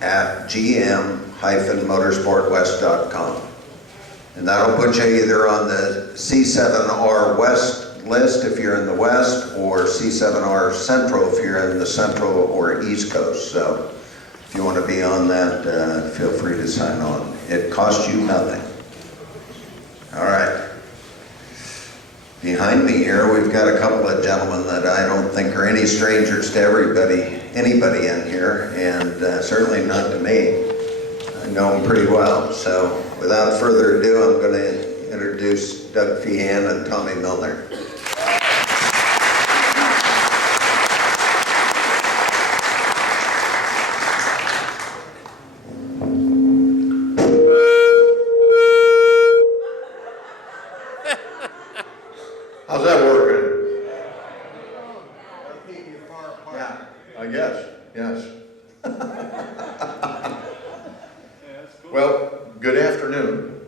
info@gm-motorsportwest.com. And that'll put you either on the C7R West list if you're in the West, or C7R Central if you're in the Central or East Coast. So if you want to be on that, feel free to sign on. It costs you nothing. All right. Behind me here, we've got a couple of gentlemen that I don't think are any strangers to anybody in here, and certainly not to me. I know them pretty well. So without further ado, I'm going to introduce Doug Fehan and Tommy Milner. How's that working? Yeah, I guess, yes. Well, good afternoon.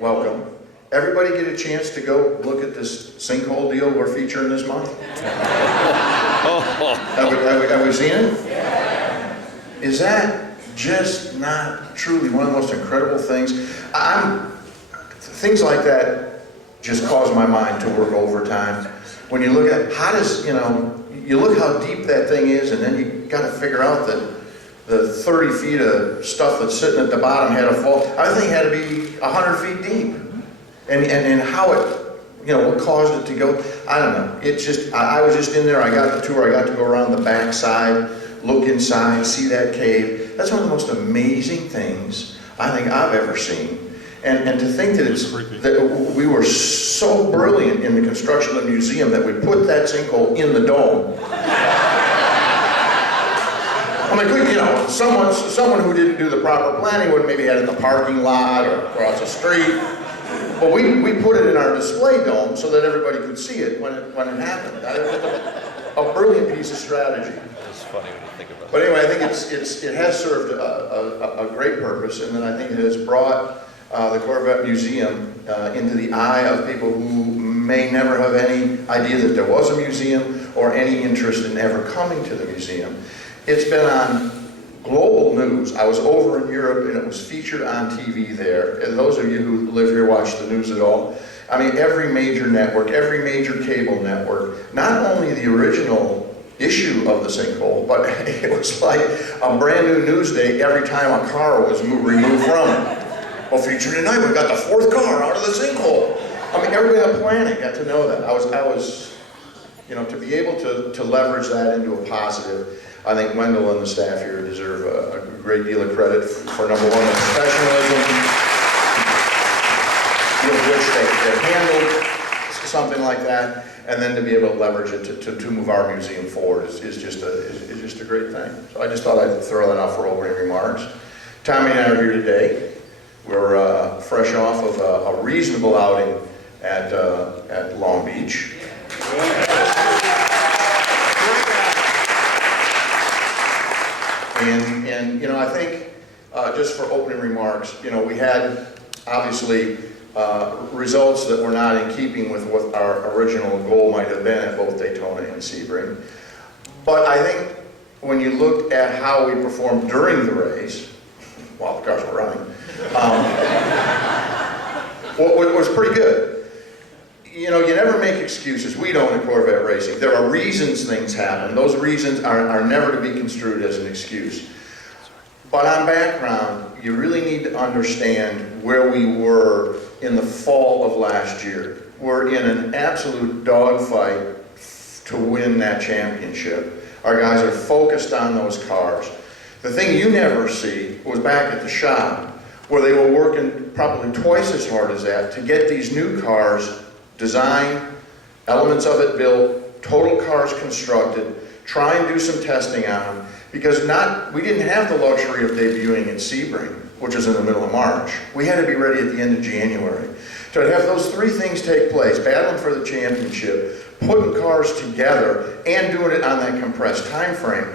Welcome. Everybody get a chance to go look at this sinkhole deal we're featuring this month? Have we seen it? Is that just not truly one of the most incredible things? Things like that just cause my mind to work overtime. When you look at how does, you look how deep that thing is, and then you got to figure out that the 30 feet of stuff that's sitting at the bottom had to fall. I think it had to be 100 feet deep. And how it, what caused it to go, I don't know. It's just, I was just in there, I got the tour, I got to go around the back side, look inside, see that cave. That's one of the most amazing things I think I've ever seen. And to think that that we were so brilliant in the construction of the museum that we put that sinkhole in the dome. I mean, someone who didn't do the proper planning would maybe had it in the parking lot or across the street. But we put it in our display dome so that everybody could see it when it happened. A brilliant piece of strategy. It's funny when you think about it. But anyway, I think it has served a great purpose, and then I think it has brought the Corvette Museum into the eye of people who may never have any idea that there was a museum or any interest in ever coming to the museum. It's been on global news. I was over in Europe and it was featured on TV there. And those of you who live here watch the news at all. I mean, every major network, every major cable network, not only the original issue of the sinkhole, but it was like a brand new news day every time a car was removed from it. Well, featured tonight, we got the 4th car out of the sinkhole. I mean, everybody on the planet got to know that. I was, to be able to leverage that into a positive. I think Wendell and the staff here deserve a great deal of credit for number one, the professionalism with which they handled something like that, and then to be able to leverage it to move our museum forward is just a great thing. So I just thought I'd throw that out for opening remarks. Tommy and I are here today. We're fresh off of a reasonable outing at Long Beach. And I think just for opening remarks, we had obviously results that were not in keeping with what our original goal might have been at both Daytona and Sebring. But I think when you look at how we performed during the race, while the cars were running, what was pretty good. You never make excuses. We don't in Corvette racing. There are reasons things happen. Those reasons are never to be construed as an excuse. But on background, you really need to understand where we were in the fall of last year. We're in an absolute dogfight to win that championship. Our guys are focused on those cars. The thing you never see was back at the shop, where they were working probably twice as hard as that to get these new cars designed, elements of it built, total cars constructed, try and do some testing on them, because we didn't have the luxury of debuting at Sebring, which is in the middle of March. We had to be ready at the end of January. To have those 3 things take place, battling for the championship, putting cars together, and doing it on that compressed time frame,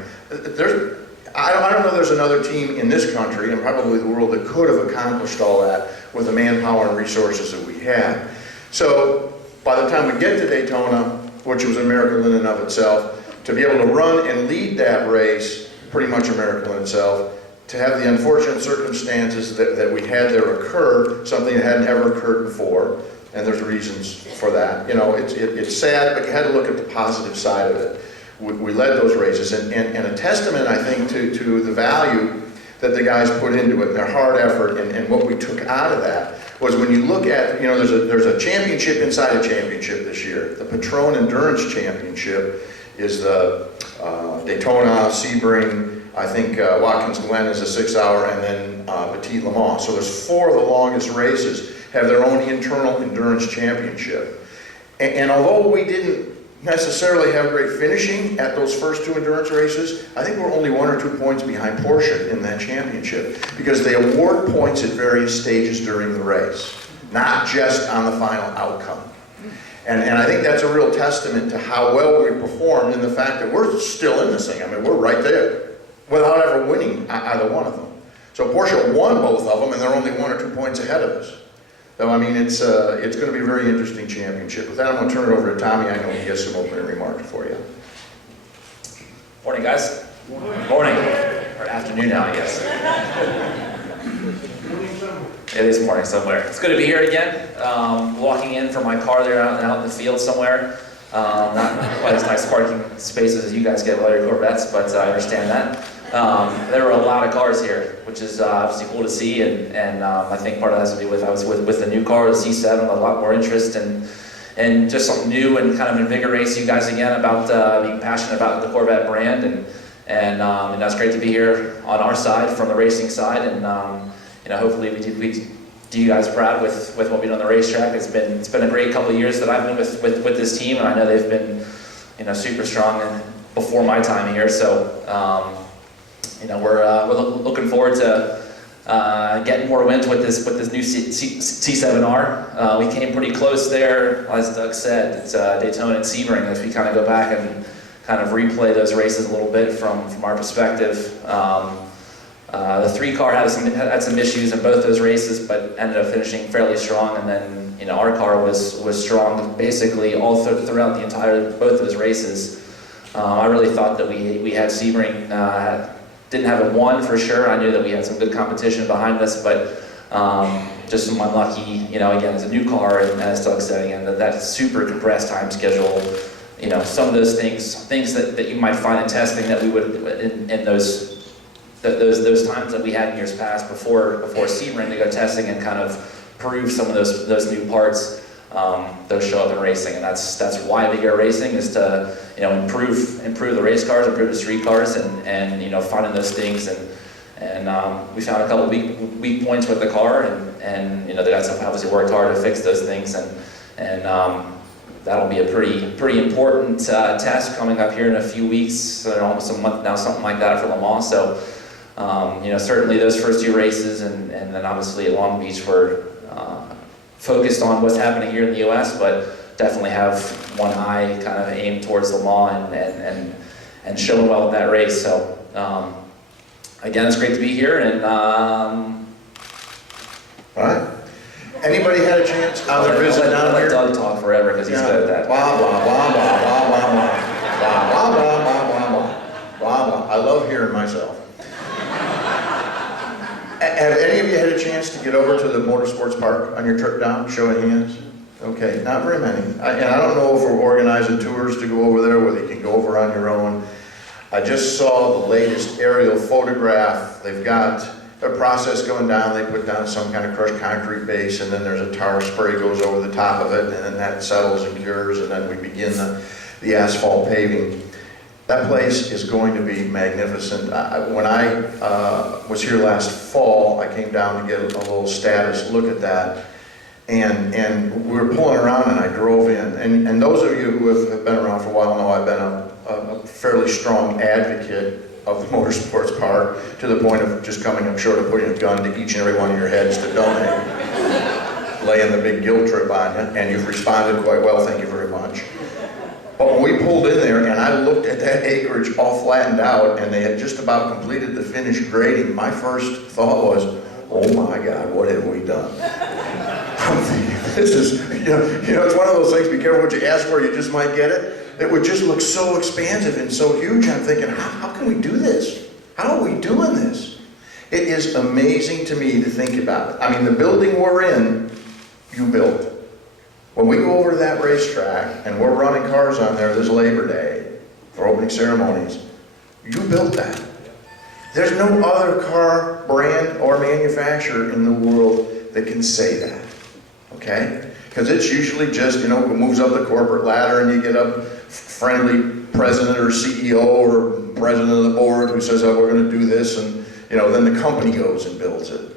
I don't know there's another team in this country, and probably the world, that could have accomplished all that with the manpower and resources that we had. So by the time we get to Daytona, which was a miracle in and of itself, to be able to run and lead that race, pretty much a miracle in itself. To have the unfortunate circumstances that we had there occur, something that hadn't ever occurred before, and there's reasons for that. You know, it's sad, but you had to look at the positive side of it. We led those races, and a testament, I think, to the value that the guys put into it, and their hard effort, and what we took out of that was when you look at, you know, there's a championship inside a championship this year. The Patron Endurance Championship is the Daytona, Sebring, I think Watkins Glen is a 6-hour, and then Petit Le Mans. So there's 4 of the longest races have their own internal endurance championship. And although we didn't necessarily have great finishing at those first 2 endurance races, I think we're only 1 or 2 points behind Porsche in that championship, because they award points at various stages during the race, not just on the final outcome. And I think that's a real testament to how well we performed, in the fact that we're still in this thing. I mean, we're right there, without ever winning either one of them. So Porsche won both of them, and they're only 1 or 2 points ahead of us. So I mean, it's going to be a very interesting championship. With that, I'm going to turn it over to Tommy. I know he has some opening remarks for you. Morning, guys. Morning. Or afternoon now, I guess. It is morning somewhere. It's good to be here again. Walking in from my car there out in the field somewhere. Not quite as nice parking spaces as you guys get with all your Corvettes, but I understand that. There were a lot of cars here, which is obviously cool to see, and I think part of that has to do with I was with the new car, the C7, a lot more interest and just something new, and kind of invigorates you guys again about being passionate about the Corvette brand, and that's great to be here on our side, from the racing side, and you know, hopefully we do you guys proud with what we've done on the racetrack. It's been a great couple of years that I've been with this team, and I know they've been, you know, super strong and before my time here. So you know, we're looking forward to getting more wins with this new C7R. We came pretty close there, as Doug said. It's Daytona and Sebring. If we kind of go back and kind of replay those races a little bit from our perspective. The 3-car had some issues in both those races, but ended up finishing fairly strong. And then, you know, our car was strong basically all throughout the entire both those races. I really thought that we had Sebring. Didn't have it won for sure. I knew that we had some good competition behind us, but just some unlucky. You know, again, it's a new car, and as Doug said again, that super compressed time schedule. You know, some of those things that you might find in testing that we would in those times that we had in years past before Sebring to go testing and kind of prove some of those new parts. Those show up in racing, and that's why we go racing, is to, you know, improve the race cars, improve the street cars, and you know, finding those things, and we found a couple weak points with the car, and you know, the guys have obviously worked hard to fix those things, and that'll be a pretty important test coming up here in a few weeks, almost a month now, something like that, for Le Mans. So you know, certainly those first 2 races, and then obviously at Long Beach were focused on what's happening here in the U.S., but definitely have one eye kind of aimed towards Le Mans and showing well in that race. So again, it's great to be here, and all right. Anybody had a chance on their visit down here? here? Doug talk forever because he's good at that. Blah blah blah blah blah blah blah blah blah blah blah blah blah blah. I love hearing myself. Have any of you had a chance to get over to the Motorsports Park on your trip down? Show of hands. Okay, not very many. And I don't know if we're organizing tours to go over there, whether you can go over on your own. I just saw the latest aerial photograph. They've got a process going down. They put down some kind of crushed concrete base, and then there's a tar spray goes over the top of it, and then that settles and cures, and then we begin the asphalt paving. That place is going to be magnificent. When I was here last fall, I came down to get a little status look at that, and we were pulling around, and I drove in. And those of you who have been around for a while know I've been a fairly strong advocate of the Motorsports Park, to the point of just coming up short of putting a gun to each and every one of your heads to donate, laying the big guilt trip on you, and you've responded quite well, thank you very much. But when we pulled in there and I looked at that acreage all flattened out, and they had just about completed the finished grading, my first thought was, oh my God, what have we done? I'm thinking, this is, you know, it's one of those things, be careful what you ask for, you just might get it. it would just look so expansive and so huge. I'm thinking, how can we do this? How are we doing this? It is amazing to me to think about it. I mean, the building we're in, you built. When we go over to that racetrack and we're running cars on there this Labor Day for opening ceremonies, you built that. There's no other car brand or manufacturer in the world that can say that, okay? Because it's usually just, you know, it moves up the corporate ladder and you get a friendly president or CEO or president of the board who says, oh, we're going to do this, and, you know, then the company goes and builds it.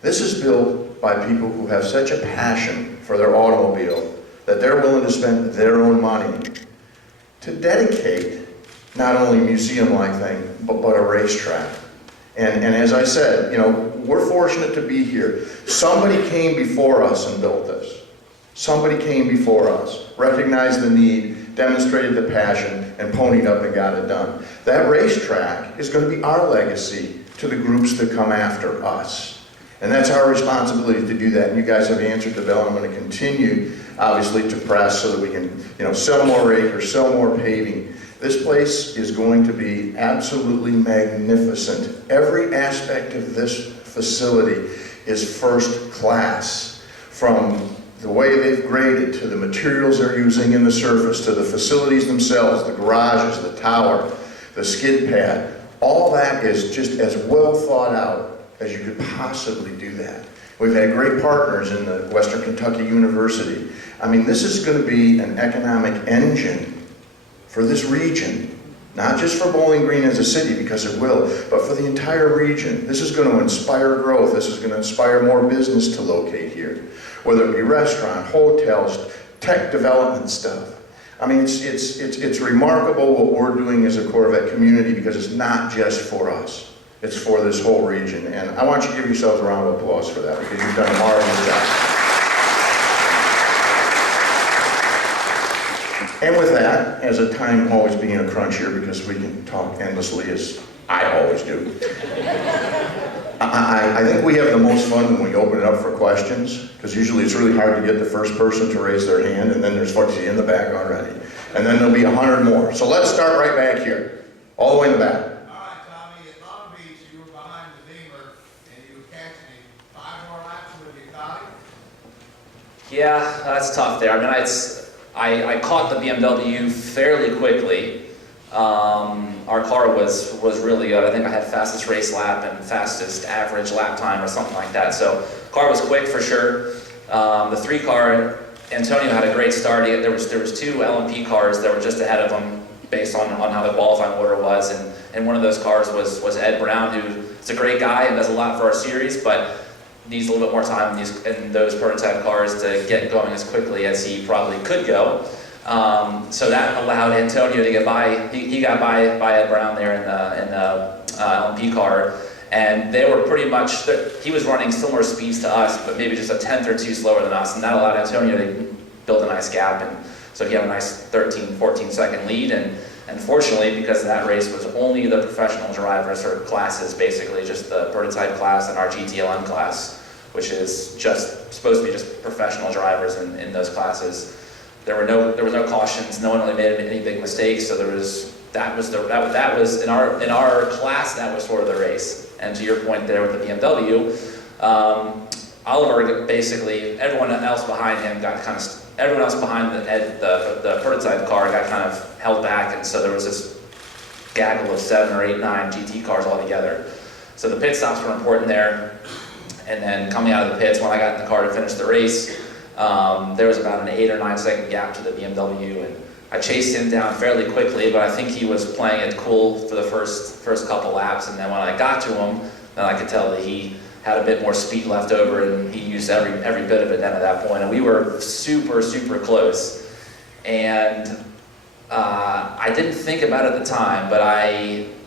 This is built by people who have such a passion for their automobile that they're willing to spend their own money to dedicate not only a museum-like thing, but a racetrack. And as I said, you know, we're fortunate to be here. Somebody came before us and built this. Somebody came before us, recognized the need, demonstrated the passion, and ponied up and got it done. That racetrack is going to be our legacy to the groups that come after us. And that's our responsibility to do that. And you guys have answered the bell, and I'm going to continue, obviously, to press so that we can, you know, sell more acres, sell more paving. This place is going to be absolutely magnificent. Every aspect of this facility is first class. From the way they've graded, to the materials they're using in the surface, to the facilities themselves, the garages, the tower, the skid pad. All that is just as well thought out as you could possibly do that. We've had great partners in the Western Kentucky University. I mean, this is going to be an economic engine for this region, not just for Bowling Green as a city, because it will, but for the entire region. This is going to inspire growth. This is going to inspire more business to locate here, whether it be restaurant, hotels, tech development stuff. I mean, it's remarkable what we're doing as a Corvette community, because it's not just for us. It's for this whole region. And I want you to give yourselves a round of applause for that, because you've done a marvelous job. And with that, as a time always being a crunch here, because we can talk endlessly, as I always do, I think we have the most fun when we open it up for questions, because usually it's really hard to get the first person to raise their hand, and then there's folks in the back already. And then there'll be 100 more. So let's start right back here, all the way in the back. All right, Tommy, at Long Beach, you were behind the Beamer, and you were catching him 5 more laps with your caught him? Yeah, that's tough there. I mean, I caught the BMW fairly quickly. Our car was really good. I think I had fastest race lap and fastest average lap time or something like that. So car was quick for sure. The 3 car, Antonio had a great start. There was 2 LMP cars that were just ahead of him based on how the qualifying order was. And one of those cars was Ed Brown, who is a great guy and does a lot for our series, but needs a little bit more time in those prototype cars to get going as quickly as he probably could go. So that allowed Antonio to get by. He got by Ed Brown there in the LMP car, and they were pretty much, he was running similar speeds to us, but maybe just a tenth or 2 slower than us, and that allowed Antonio to build a nice gap, and so he had a nice 13, 14 second lead. And fortunately, because that race was only the professional drivers, or classes, basically just the prototype class and our GTLM class, which is just supposed to be just professional drivers in those classes. There was no cautions. No one really made any big mistakes. So that was in our class. That was sort of the race. And to your point there with the BMW, Oliver, basically everyone else behind him got kind of. Everyone else behind the prototype car got kind of held back, and so there was this gaggle of 7 or 8, 9 GT cars all together. So the pit stops were important there, and then coming out of the pits, when I got in the car to finish the race, there was about an 8 or 9 second gap to the BMW, and I chased him down fairly quickly, but I think he was playing it cool for the first couple laps, and then when I got to him, then I could tell that he had a bit more speed left over, and he used every bit of it then at that point, and we were super, super close. And I didn't think about it at the time, but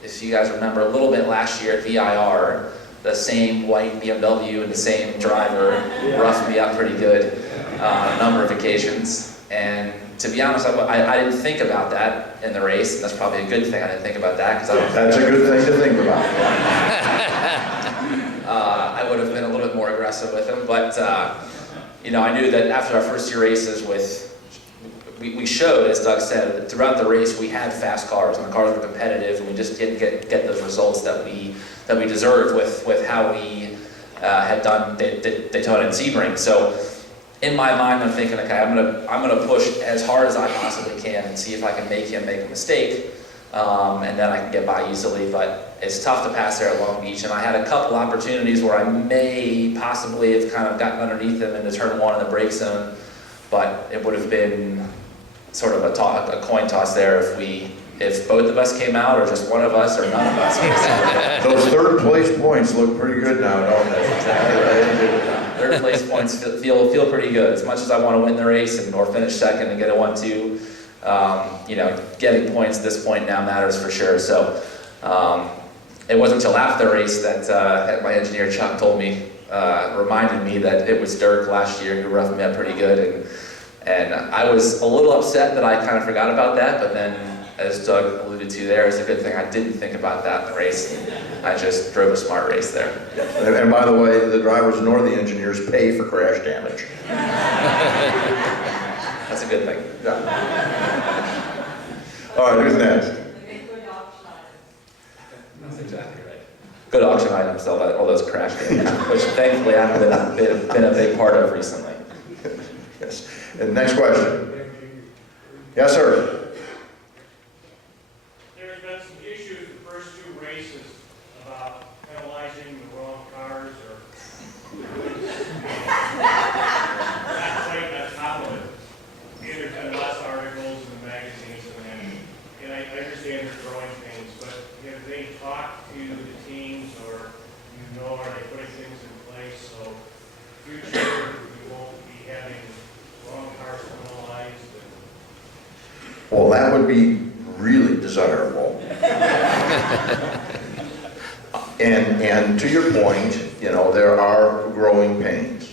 if you guys remember a little bit last year at VIR, the same white BMW and the same driver roughed me up pretty good on a number of occasions. And to be honest, I didn't think about that in the race, and that's probably a good thing I didn't think about that. That's a good thing to think about. I would have been a little bit more aggressive with him, but you know, I knew that after our first 2 races with we showed, as Doug said, that throughout the race we had fast cars, and the cars were competitive, and we just didn't get those results that we deserved with how we had done Daytona and Sebring. So in my mind, I'm thinking, okay, I'm gonna push as hard as I possibly can and see if I can make him make a mistake, and then I can get by easily. But it's tough to pass there at Long Beach, and I had a couple opportunities where I may possibly have kind of gotten underneath him into turn one in the brake zone, but it would have been sort of a coin toss there if both of us came out, or just one of us, or none of us came out. Those third place points look pretty good now, don't they? Exactly. Third place points feel pretty good. As much as I want to win the race or finish second and get a 1-2, you know, getting points at this point now matters for sure. So it wasn't until after the race that my engineer Chuck told me, reminded me that it was Dirk last year who roughed me up pretty good, and I was a little upset that I kind of forgot about that, but then, as Doug alluded to there, it's a good thing I didn't think about that in the race. I just drove a smart race there. And by the way, the drivers nor the engineers pay for crash damage. That's a good thing. Yeah. All right, who's next? That's exactly right. Good auction items, all those crash damage, which thankfully I've been a big part of recently. Yes. And next question. Yes, sir. There's been some issues the first two races about penalizing the wrong cars or not quite on top of it. There's been lots of articles in the magazines and I understand there's growing pains, but have they talked to the teams, or are they putting things in place so future we won't be having wrong cars penalized? Well, that would be really desirable. And to your point, you know, there are growing pains.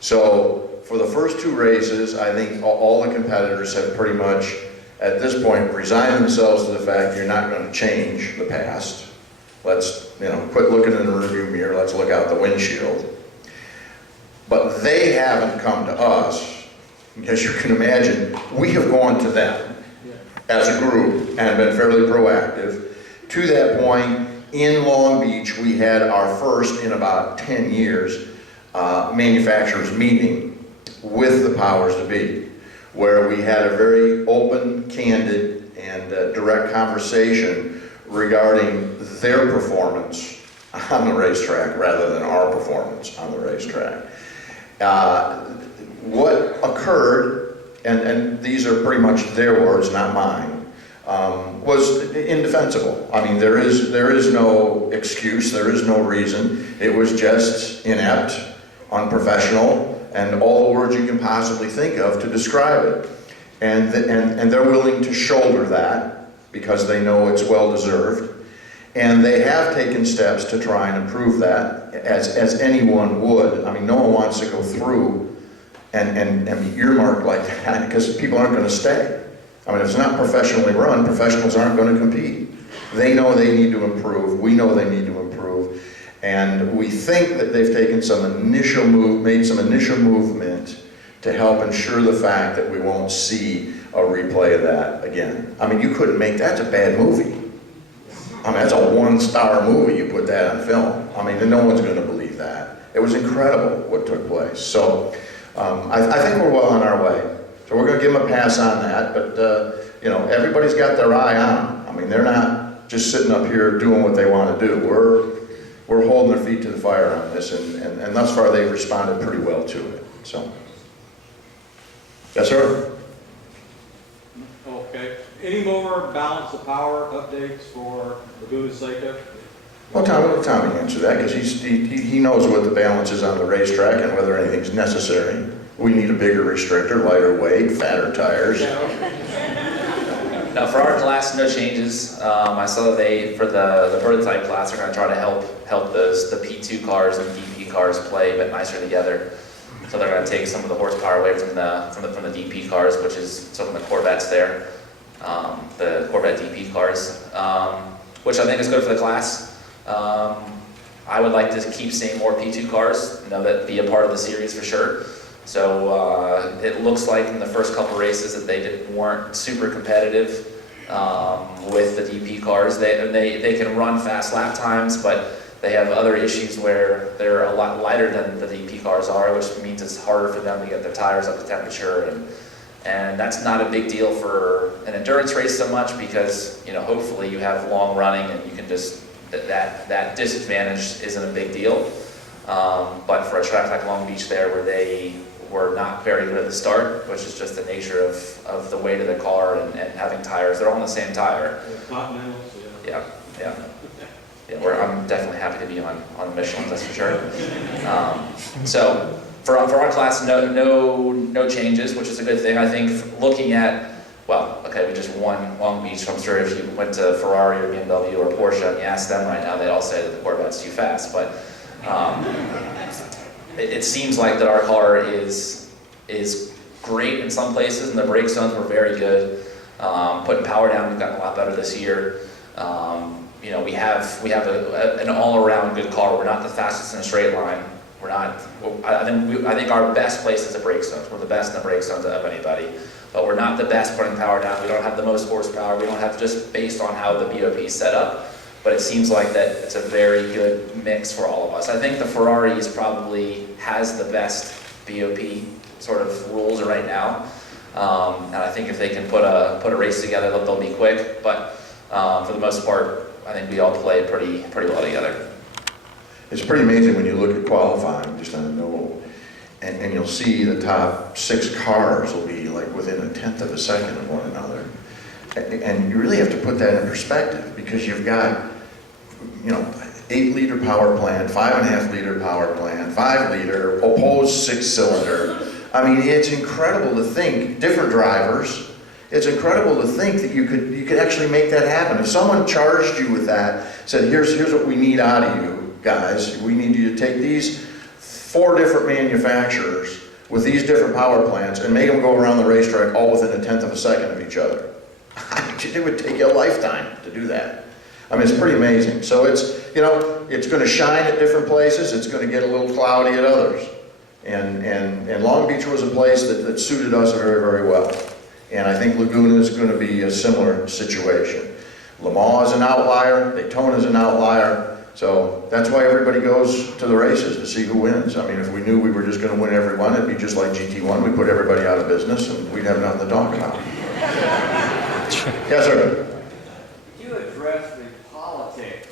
So for the first two races, I think all the competitors have pretty much, at this point, resigned themselves to the fact you're not going to change the past. Let's, you know, quit looking in the rearview mirror, let's look out the windshield. But they haven't come to us, as you can imagine. We have gone to them as a group and been fairly proactive. To that point, in Long Beach, we had our first in about 10 years manufacturers meeting with the powers to be, where we had a very open, candid, and direct conversation regarding their performance on the racetrack rather than our performance on the racetrack. What occurred, and these are pretty much their words, not mine, was indefensible. I mean, there is no excuse, there is no reason. It was just inept, unprofessional, and all the words you can possibly think of to describe it. And they're willing to shoulder that because they know it's well deserved. And they have taken steps to try and improve that, as anyone would. I mean, no one wants to go through and be earmarked like that, because people aren't going to stay. I mean, if it's not professionally run, professionals aren't going to compete. They know they need to improve. We know they need to improve. And we think that they've taken made some initial movement to help ensure the fact that we won't see a replay of that again. I mean, you couldn't make, that's a bad movie. I mean, that's a 1-star movie, you put that on film. I mean, no one's going to believe that. It was incredible what took place. So I think we're well on our way. So we're going to give them a pass on that, but you know, everybody's got their eye on them. I mean, they're not just sitting up here doing what they want to do. We're holding their feet to the fire on this, and thus far they've responded pretty well to it. So, yes, sir. Okay. Any more balance of power updates for Laguna Seca? Well, Tommy answer that, because he knows what the balance is on the racetrack and whether anything's necessary. We need a bigger restrictor, lighter weight, fatter tires. Now, for our class, no changes. I saw that for the prototype class, they're going to try to help the P2 cars and DP cars play a bit nicer together. So they're going to take some of the horsepower away from the DP cars, which is some of the Corvettes there, the Corvette DP cars, which I think is good for the class. I would like to keep seeing more P2 cars, that be a part of the series for sure. So it looks like in the first couple races that they weren't super competitive with the DP cars. They can run fast lap times, but they have other issues where they're a lot lighter than the DP cars are, which means it's harder for them to get their tires up to temperature, and that's not a big deal for an endurance race so much, because hopefully you have long running and you can just that disadvantage isn't a big deal. But for a track like Long Beach there, where they were not very good at the start, which is just the nature of the weight of the car and having tires, they're all on the same tire. Continentals, Yeah. Where I'm definitely happy to be on Michelin, that's for sure. So for our class, no changes, which is a good thing. I think looking at, we just won Long Beach, so I'm sure if you went to Ferrari or BMW or Porsche and you asked them right now, they'd all say that the Corvette's too fast. But it seems like that our car is great in some places, and the brake zones were very good. Putting power down, we've gotten a lot better this year. We have an all-around good car. We're not the fastest in a straight line. We're not. I think our best place is the brake zones. We're the best in the brake zones of anybody, but we're not the best putting power down. We don't have the most horsepower. We don't have, just based on how the BOP is set up. But it seems like that it's a very good mix for all of us. I think the Ferrari probably has the best BOP sort of rules right now, and I think if they can put a race together, they'll be quick. But for the most part, I think we all play pretty well together. It's pretty amazing when you look at qualifying, just on a note, and you'll see the top 6 cars will be like within 1/10 of a second of one another. And you really have to put that in perspective, because you've got, 8-liter power plant, 5.5-liter power plant, 5-liter, opposed 6-cylinder. I mean, it's incredible to think, different drivers, it's incredible to think that you could actually make that happen. If someone charged you with that, said, here's what we need out of you guys, we need you to take these 4 different manufacturers with these different power plants and make them go around the racetrack all within 1/10 of a second of each other. It would take you a lifetime to do that. I mean, it's pretty amazing. So it's going to shine at different places. It's going to get a little cloudy at others. And Long Beach was a place that suited us very, very well. And I think Laguna is going to be a similar situation. Le Mans is an outlier. Daytona is an outlier. So that's why everybody goes to the races, to see who wins. I mean, if we knew we were just going to win every one, it'd be just like GT1. We'd put everybody out of business and we'd have nothing to talk about. Yes, sir. Could you address the politics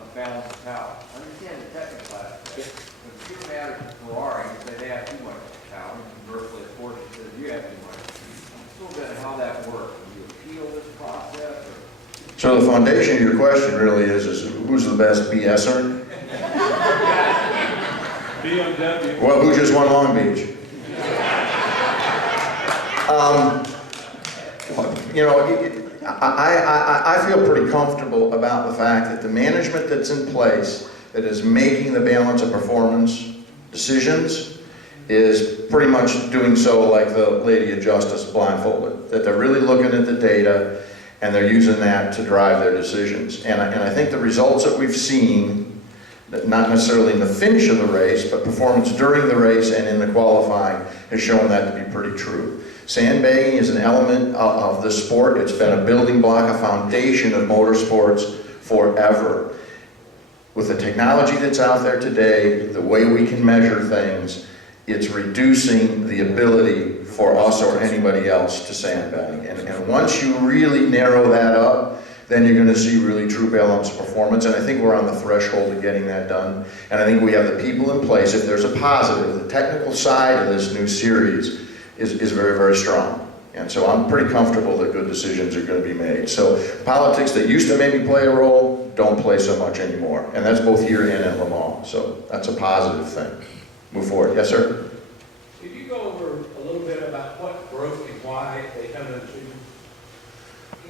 of balance of power? I understand the technical aspect, but if you're mad at Ferrari and say they have too much power, and conversely, of course, it says you have too much. A little bit of how that works. Do you appeal this process? Or? So the foundation of your question really is who's the best BSer? BMW. Well, who just won Long Beach? I feel pretty comfortable about the fact that the management that's in place that is making the balance of performance decisions is pretty much doing so like the Lady of Justice blindfolded, that they're really looking at the data and they're using that to drive their decisions. And I think the results that we've seen, not necessarily in the finish of the race, but performance during the race and in the qualifying, has shown that to be pretty true. Sandbagging is an element of the sport. It's been a building block, a foundation of motorsports forever. With the technology that's out there today, the way we can measure things, it's reducing the ability for us or anybody else to sandbag. And once you really narrow that up, then you're going to see really true balanced performance. And I think we're on the threshold of getting that done. And I think we have the people in place. If there's a positive, the technical side of this new series is very, very strong. And so I'm pretty comfortable that good decisions are going to be made. So politics that used to maybe play a role don't play so much anymore. And that's both here and in Le Mans. So that's a positive thing. Move forward. Yes, sir? Could you go over a little bit about what broke and why they come to the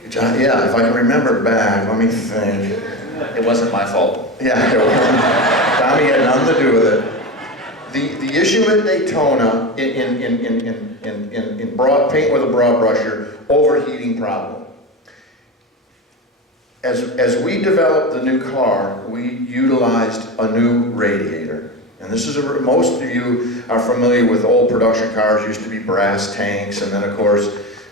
John, yeah, if I can remember back, let me think. It wasn't my fault. Yeah, Tommy had nothing to do with it. The issue at Daytona in broad paint with a broad brush here, overheating problem. As we developed the new car, we utilized a new radiator. And this is, most of you are familiar with old production cars, used to be brass tanks, and then of course,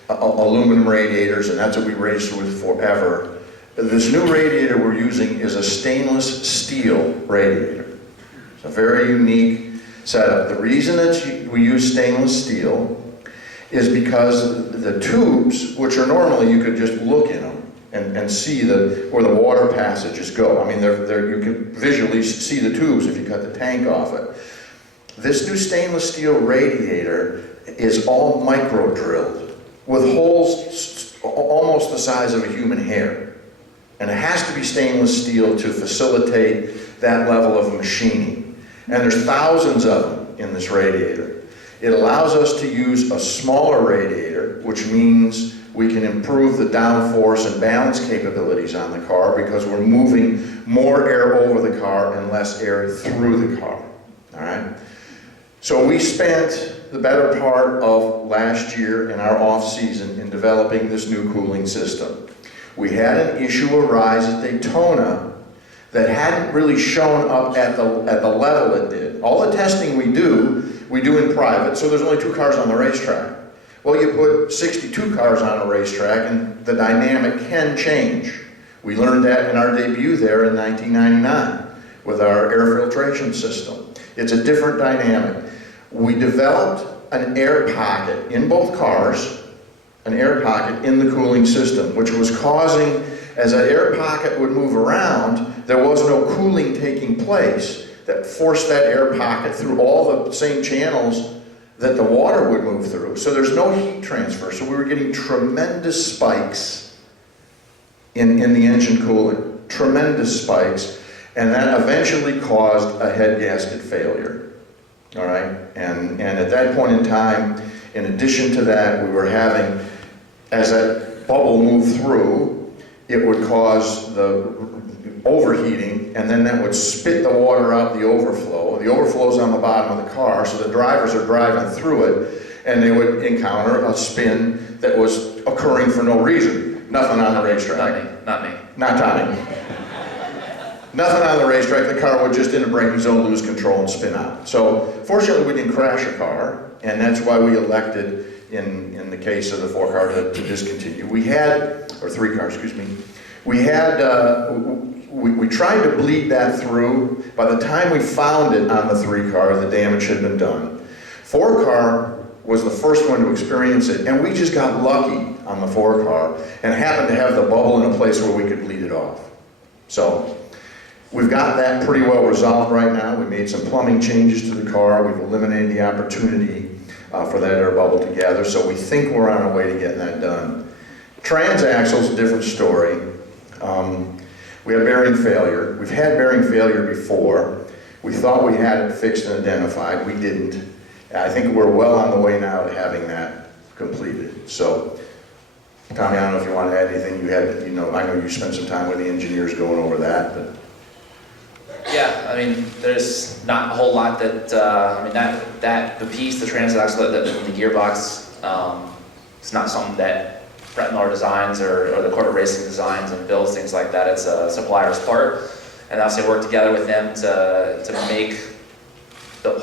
aluminum radiators, and that's what we raced with forever. This new radiator we're using is a stainless steel radiator. It's a very unique setup. The reason that we use stainless steel is because the tubes, which are normally, you could just look in them and see where the water passages go. I mean, you can visually see the tubes if you cut the tank off it. This new stainless steel radiator is all micro drilled with holes almost the size of a human hair. And it has to be stainless steel to facilitate that level of machining. And there's thousands of them in this radiator. It allows us to use a smaller radiator, which means we can improve the downforce and balance capabilities on the car because we're moving more air over the car and less air through the car. All right? So we spent the better part of last year in our off season in developing this new cooling system. We had an issue arise at Daytona that hadn't really shown up at the level it did. All the testing we do in private, so there's only 2 cars on the racetrack. Well, you put 62 cars on a racetrack and the dynamic can change. We learned that in our debut there in 1999 with our air filtration system. It's a different dynamic. We developed an air pocket in both cars, an air pocket in the cooling system, which was causing, as that air pocket would move around, there was no cooling taking place that forced that air pocket through all the same channels that the water would move through. So there's no heat transfer. So we were getting tremendous spikes in the engine cooling, tremendous spikes, and that eventually caused a head gasket failure. All right, and at that point in time, in addition to that, we were having, as that bubble moved through, it would cause the overheating, and then that would spit the water out the overflow. The overflow's on the bottom of the car, so the drivers are driving through it, and they would encounter a spin that was occurring for no reason. Nothing on the racetrack. Not me. Not Tommy. Nothing on the racetrack. The car would just in a braking zone lose control and spin out. So fortunately we didn't crash a car, and that's why we elected in the case of the 4 car to discontinue. We had, or 3 cars, excuse me, we had, we tried to bleed that through. By the time we found it on the 3 car, the damage had been done. 4 car was the first one to experience it, and we just got lucky on the 4 car and happened to have the bubble in a place where we could bleed it off. So we've got that pretty well resolved right now. We made some plumbing changes to the car. We've eliminated the opportunity for that air bubble to gather, so we think we're on our way to getting that done. Transaxle's a different story. We have bearing failure. We've had bearing failure before. We thought we had it fixed and identified. We didn't. I think we're well on the way now to having that completed. So, Tommy, I don't know if you want to add anything. I know you spent some time with the engineers going over that, but. Yeah, I mean, there's not a whole lot that, the piece, the transaxle, the gearbox, it's not something that Milner designs or the Corvette Racing designs and builds, things like that. It's a supplier's part, and obviously work together with them to make the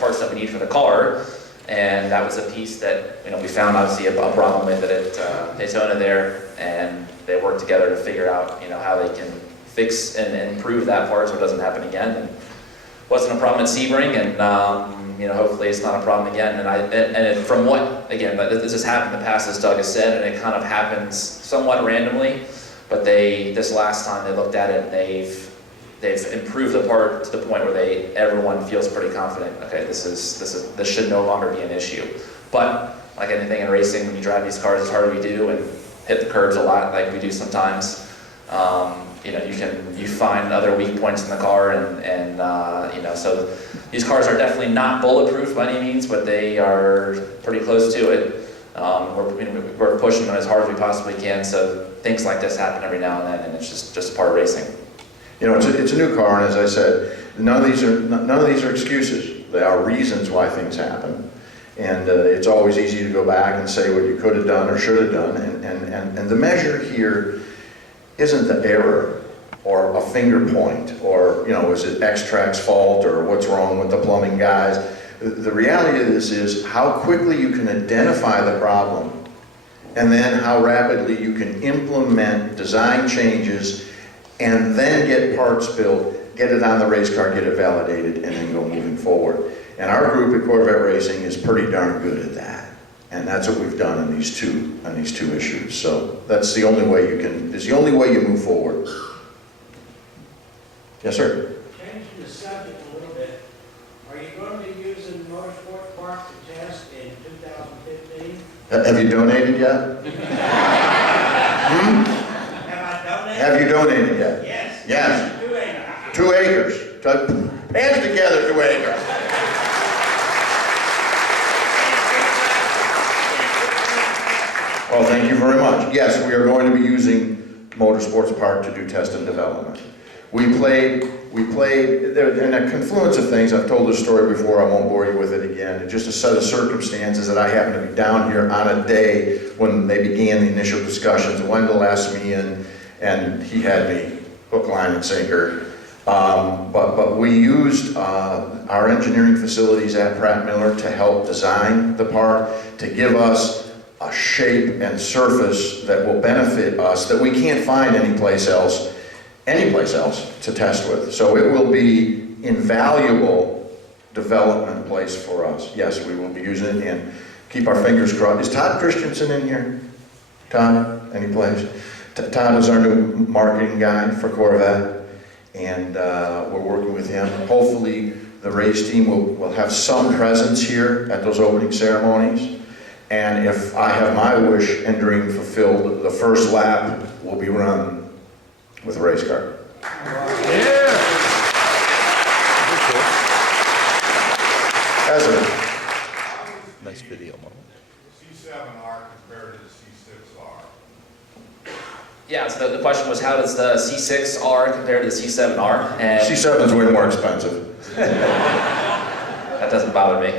parts that we need for the car. And that was a piece that we found obviously a problem with it at Daytona there, and they worked together to figure out how they can fix and improve that part so it doesn't happen again. And wasn't a problem at Sebring, and hopefully it's not a problem again. From what, again, this has happened in the past, as Doug has said, and it kind of happens somewhat randomly. But this last time they looked at it, they've improved the part to the point where everyone feels pretty confident. Okay, this should no longer be an issue. But like anything in racing, when you drive these cars as hard as we do and hit the curves a lot, like we do sometimes. You find other weak points in the car, so these cars are definitely not bulletproof by any means, but they are pretty close to it. We're pushing them as hard as we possibly can, so things like this happen every now and then, and it's just a part of racing. It's a new car, and as I said, none of these are excuses. They are reasons why things happen, and it's always easy to go back and say what you could have done or should have done, and the measure here isn't the error or a finger point, or, you know, is it X-Trac's fault, or what's wrong with the plumbing guys? The reality of this is how quickly you can identify the problem, and then how rapidly you can implement design changes, and then get parts built, get it on the race car, get it validated, and then go moving forward. And our group at Corvette Racing is pretty darn good at that. And that's what we've done on these two issues. So that's the only way you can, is the only way you move forward. Yes, sir? Changing the subject a little bit, are you going to be using Motorsport Park to test in 2015? Have you donated yet? Hmm? Have I donated? Have you donated yet? Yes. Yes. 2 acres. 2 acres. Hands together, 2 acres. Well, thank you very much. Yes, we are going to be using Motorsports Park to do test and development. We played, in a confluence of things, I've told this story before, I won't bore you with it again. It's just a set of circumstances that I happened to be down here on a day when they began the initial discussions. Wendell asked me in, and he had me hook, line, and sinker. But we used our engineering facilities at Pratt Miller to help design the park, to give us a shape and surface that will benefit us that we can't find anyplace else to test with. So it will be invaluable development place for us. Yes, we will be using it, and keep our fingers crossed. Is Todd Christensen in here? Todd, any place? Todd is our new marketing guy for Corvette, and we're working with him. Hopefully the race team will have some presence here at those opening ceremonies. And if I have my wish and dream fulfilled, the first lap will be run with a race car. As a Nice video, Mom. C7R compared to the C6R. Yeah, so the question was, how does the C6R compare to the C7R? And C7's way more expensive. that doesn't bother me.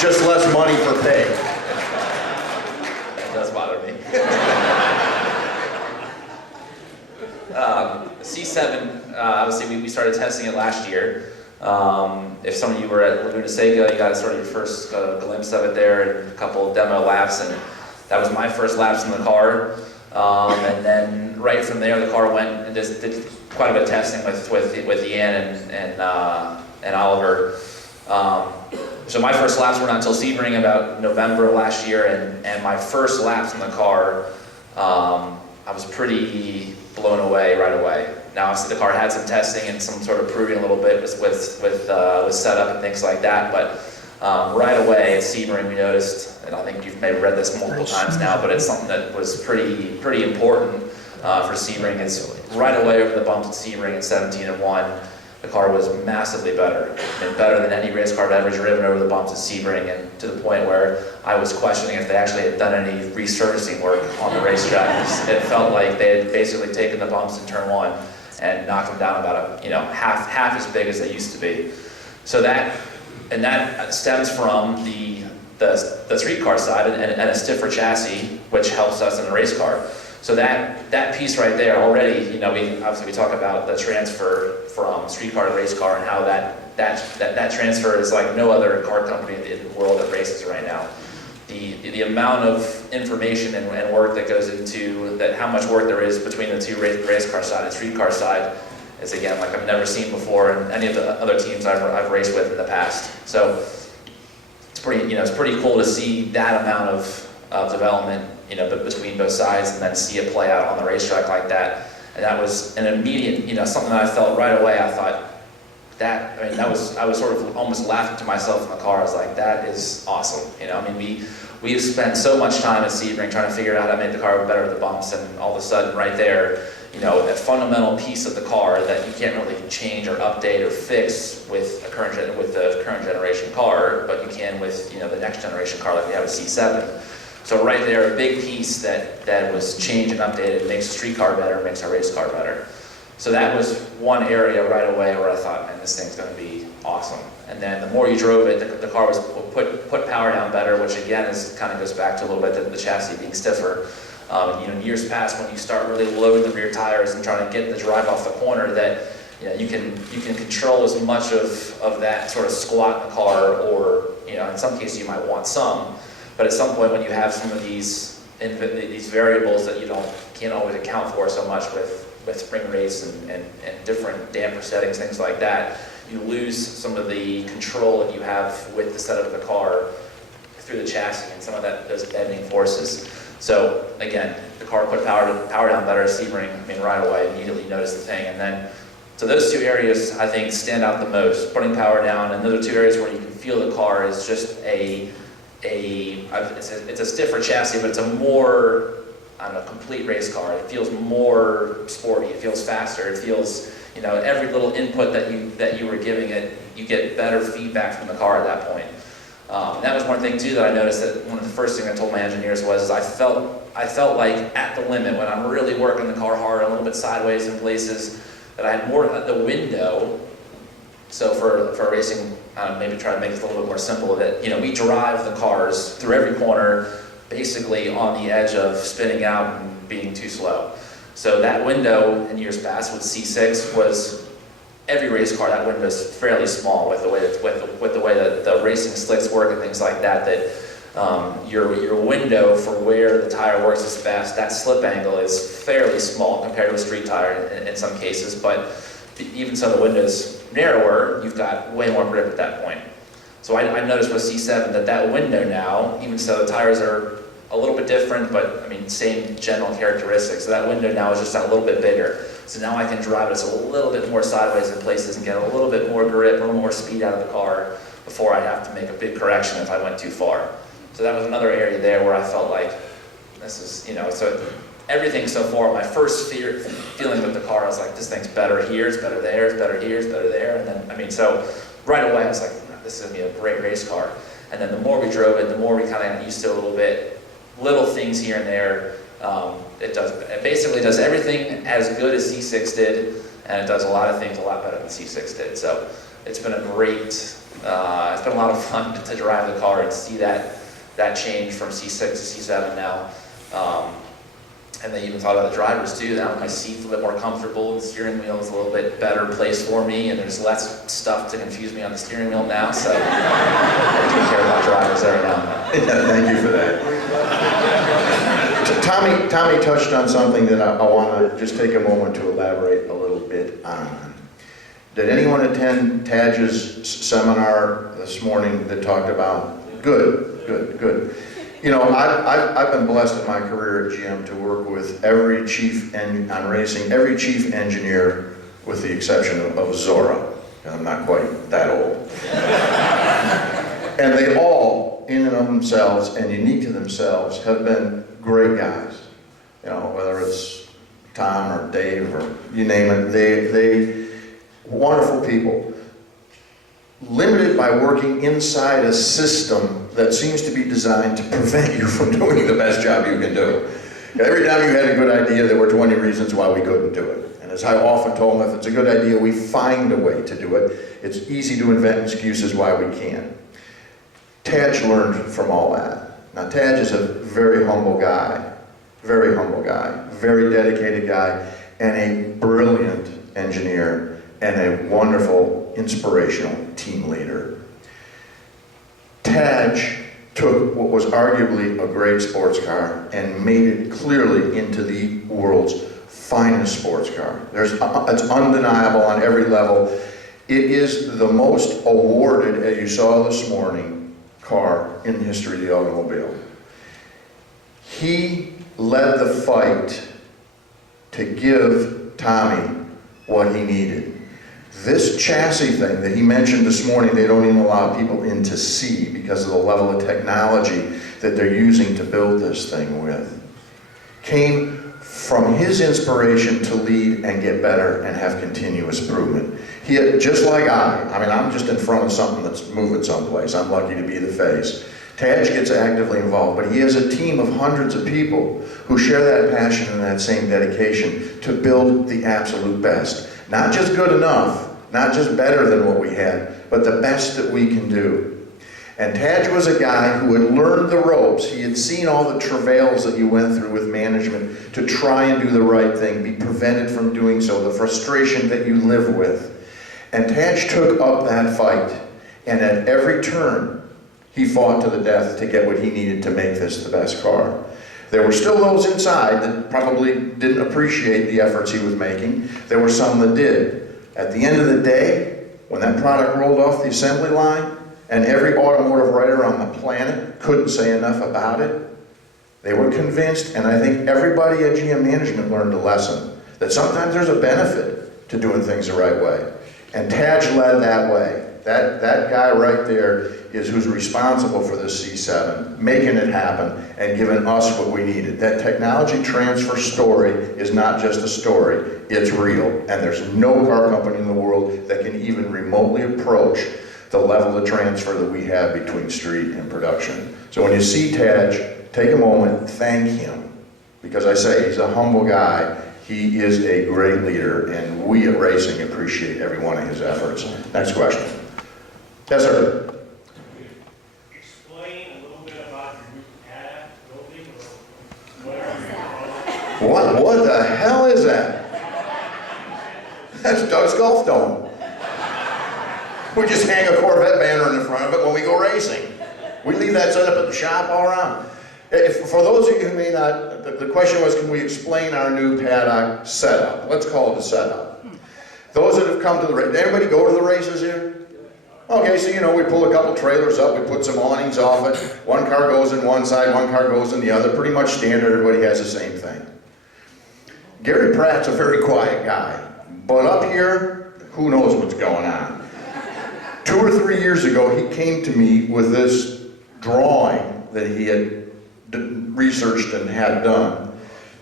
Just less money for pay. That does bother me. C7, obviously we started testing it last year. If some of you were at Laguna Seca, you got sort of your first glimpse of it there, and a couple of demo laps, and that was my first laps in the car. And then right from there, the car went and just did quite a bit of testing with Ian and Oliver. So my first laps were not until Sebring about November of last year, and my first laps in the car, I was pretty blown away right away. Now, obviously the car had some testing and some sort of proving a little bit with setup and things like that, but right away at Sebring we noticed, and I think you've maybe read this multiple times now, but it's something that was pretty important for Sebring. It's right away over the bumps at Sebring in 17 and 1. The car was massively better, and better than any race car I've ever driven over the bumps at Sebring, and to the point where I was questioning if they actually had done any resurfacing work on the racetrack. It felt like they had basically taken the bumps in turn 1 and knocked them down about half as big as they used to be. So that stems from the street car side and a stiffer chassis, which helps us in the race car. So that piece right there already, we talk about the transfer from street car to race car, and how that transfer is like no other car company in the world that races right now. The amount of information and work that goes into that, how much work there is between the two race car side and street car side, is again like I've never seen before in any of the other teams I've raced with in the past. So it's pretty cool to see that amount of development between both sides, and then see it play out on the racetrack like that. And that was an immediate, something that I felt right away. I thought I was sort of almost laughing to myself in the car. I was like, that is awesome. We've spent so much time at Sebring trying to figure out how to make the car better at the bumps, and all of a sudden right there, a fundamental piece of the car that you can't really change or update or fix with the current generation car, but you can with the next generation car like we have a C7. So right there, a big piece that was changed and updated makes a street car better, makes a race car better. So that was one area right away where I thought, man, this thing's going to be awesome. And then the more you drove it, the car was put power down better, which again kind of goes back to a little bit the chassis being stiffer. In years past, when you start really loading the rear tires and trying to get the drive off the corner, that you can control as much of that sort of squat in the car, or in some cases you might want some, but at some point when you have some of these variables that you can't always account for so much with spring rates and different damper settings, things like that, you lose some of the control that you have with the setup of the car through the chassis and some of those bending forces. So again, the car put power down better, Sebring, right away, immediately noticed the thing. And then, so those two areas I think stand out the most, putting power down, and those are two areas where you can feel the car is just it's a stiffer chassis, but it's a more, complete race car. It feels more sporty, it feels faster, it feels, every little input that you were giving it, you get better feedback from the car at that point. That was one thing too that I noticed, that one of the first things I told my engineers was I felt like at the limit, when I'm really working the car hard, a little bit sideways in places, that I had more at the window. So for racing, maybe try to make this a little bit more simple, that we drive the cars through every corner, basically on the edge of spinning out and being too slow. So that window in years past with C6 was, every race car, that window is fairly small with the way that the racing slicks work and things like that, your window for where the tire works its best, that slip angle is fairly small compared to a street tire in some cases, but even so the window's narrower, you've got way more grip at that point. So I noticed with C7 that window now, even so the tires are a little bit different, but same general characteristics, so that window now is just a little bit bigger. So now I can drive it just a little bit more sideways in places and get a little bit more grip, a little more speed out of the car before I'd have to make a big correction if I went too far. So that was another area there where I felt like this is, so everything so far, my first feeling with the car, I was like, this thing's better here, it's better there, it's better here, it's better there. And then, so right away I was like, this is going to be a great race car. And then the more we drove it, the more we kind of got used to a little things here and there. It basically does everything as good as C6 did, and it does a lot of things a lot better than C6 did. So it's been a it's been a lot of fun to drive the car and see that change from C6 to C7 now. And they even thought about the drivers too. Now my seat's a little bit more comfortable, the steering wheel is a little bit better place for me, and there's less stuff to confuse me on the steering wheel now, so I do care about drivers every now and then. Yeah, thank you for that. Tommy touched on something that I want to just take a moment to elaborate a little bit on. Did anyone attend Tadge's seminar this morning that talked about? Good. I've been blessed in my career at GM to work with every chief engineer with the exception of Zora. I'm not quite that old. And they all, in and of themselves and unique to themselves, have been great guys. Whether it's Tom or Dave or you name it, they wonderful people. Limited by working inside a system that seems to be designed to prevent you from doing the best job you can do. Every time you had a good idea, there were 20 reasons why we couldn't do it. And as I often told them, if it's a good idea, we find a way to do it. It's easy to invent excuses why we can't. Tadge learned from all that. Now, Tadge is a very humble guy, very dedicated guy, and a brilliant engineer, and a wonderful, inspirational team leader. Tadge took what was arguably a great sports car and made it clearly into the world's finest sports car. It's undeniable on every level. It is the most awarded, as you saw this morning, car in the history of the automobile. He led the fight to give Tommy what he needed. This chassis thing that he mentioned this morning, they don't even allow people in to see because of the level of technology that they're using to build this thing with, came from his inspiration to lead and get better and have continuous improvement. He had, just like I'm just in front of something that's moving someplace. I'm lucky to be the face. Tadge gets actively involved, but he has a team of hundreds of people who share that passion and that same dedication to build the absolute best. Not just good enough, not just better than what we had, but the best that we can do. And Taj was a guy who had learned the ropes. He had seen all the travails that you went through with management to try and do the right thing, be prevented from doing so, the frustration that you live with. And Taj took up that fight, and at every turn, he fought to the death to get what he needed to make this the best car. There were still those inside that probably didn't appreciate the efforts he was making. There were some that did. At the end of the day, when that product rolled off the assembly line, and every automotive writer on the planet couldn't say enough about it, they were convinced, and I think everybody at GM Management learned a lesson, that sometimes there's a benefit to doing things the right way. And Taj led that way. That guy right there is who's responsible for this C7, making it happen and giving us what we needed. That technology transfer story is not just a story, it's real. And there's no car company in the world that can even remotely approach the level of transfer that we have between street and production. So when you see Taj, take a moment, thank him. Because I say, he's a humble guy. He is a great leader, and we at Racing appreciate every one of his efforts. Next question. Yes, sir. Explain a little bit about your new paddock building, or whatever you call it. What the hell is that? That's Doug's Golf Dome. We just hang a Corvette banner in the front of it when we go racing. We leave that set up at the shop all around. For those of you who may not, the question was, can we explain our new paddock setup? Let's call it a setup. Those that have come to the race, anybody go to the races here? Okay, so you know, we pull a couple trailers up, we put some awnings off it, one car goes in one side, one car goes in the other, pretty much standard, everybody has the same thing. Gary Pratt's a very quiet guy, but up here, who knows what's going on. 2 or 3 years ago, he came to me with this drawing that he had researched and had done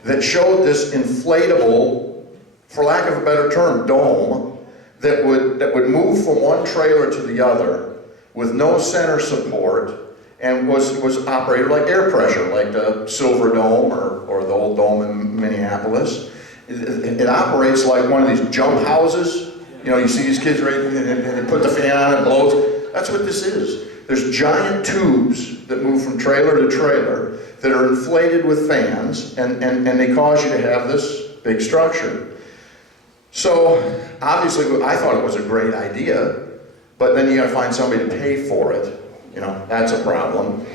that showed this inflatable, for lack of a better term, dome that would move from one trailer to the other with no center support and was operated like air pressure, like the Silver Dome or the old dome in Minneapolis. It operates like one of these jump houses. You know, you see these kids ready, and they put the fan on, it blows. That's what this is. There's giant tubes that move from trailer to trailer that are inflated with fans, and they cause you to have this big structure. So, obviously, I thought it was a great idea, but then you gotta find somebody to pay for it. You know, that's a problem.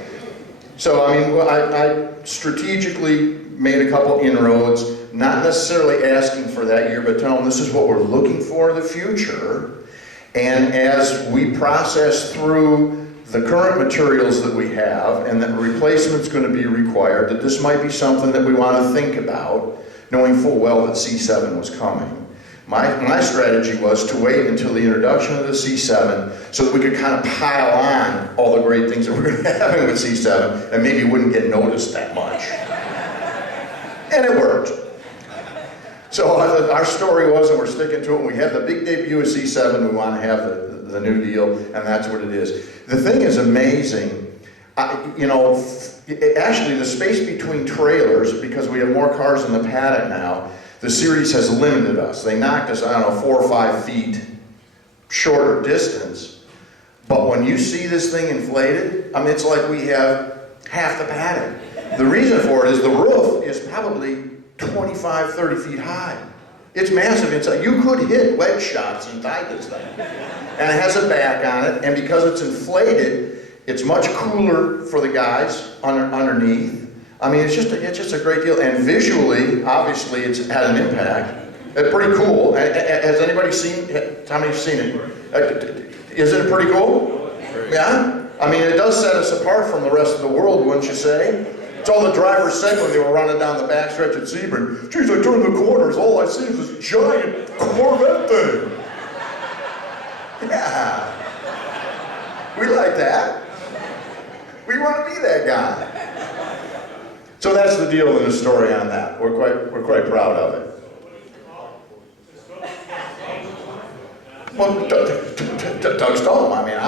So, I mean, I strategically made a couple inroads, not necessarily asking for that year, but telling them this is what we're looking for in the future. And as we process through the current materials that we have and that replacement's going to be required, that this might be something that we want to think about, knowing full well that C7 was coming. My strategy was to wait until the introduction of the C7 so that we could kind of pile on all the great things that we're having with C7 and maybe wouldn't get noticed that much. And it worked. So our story was, and we're sticking to it, when we have the big debut of C7, we want to have the new deal, and that's what it is. The thing is amazing. You know, actually the space between trailers, because we have more cars in the paddock now, the series has limited us. They knocked us, I don't know, 4 or 5 feet shorter distance. But when you see this thing inflated, I mean, it's like we have half the paddock. The reason for it is the roof is probably 25, 30 feet high. It's massive inside. You could hit wedge shots inside this thing. And it has a back on it, and because it's inflated, it's much cooler for the guys underneath. I mean, it's just a great deal. And visually, obviously, it's had an impact. It's pretty cool. Has anybody seen, how many have seen it? Isn't it pretty cool? Yeah? I mean, it does set us apart from the rest of the world, wouldn't you say? It's all the drivers said when they were running down the backstretch at Sebring. Geez, I turned the corners, all I see is this giant Corvette thing. Yeah. We like that. We want to be that guy. So that's the deal and the story on that. We're quite proud of it. Well, Doug's Dome, I mean,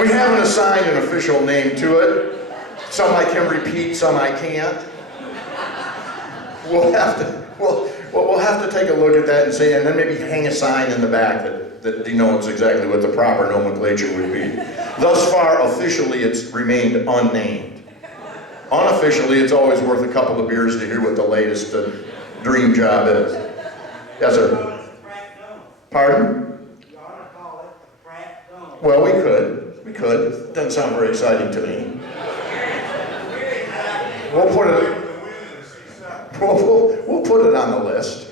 we haven't assigned an official name to it. Some I can repeat, some I can't. We'll have to take a look at that and see, and then maybe hang a sign in the back that that denotes exactly what the proper nomenclature would be. Thus far, officially, it's remained unnamed. Unofficially, it's always worth a couple of beers to hear what the latest dream job is. Yes, sir. Pardon? You ought to call it the Pratt Dome. Well, we could. We could. Doesn't sound very exciting to me. We'll put it. We'll put it on the list.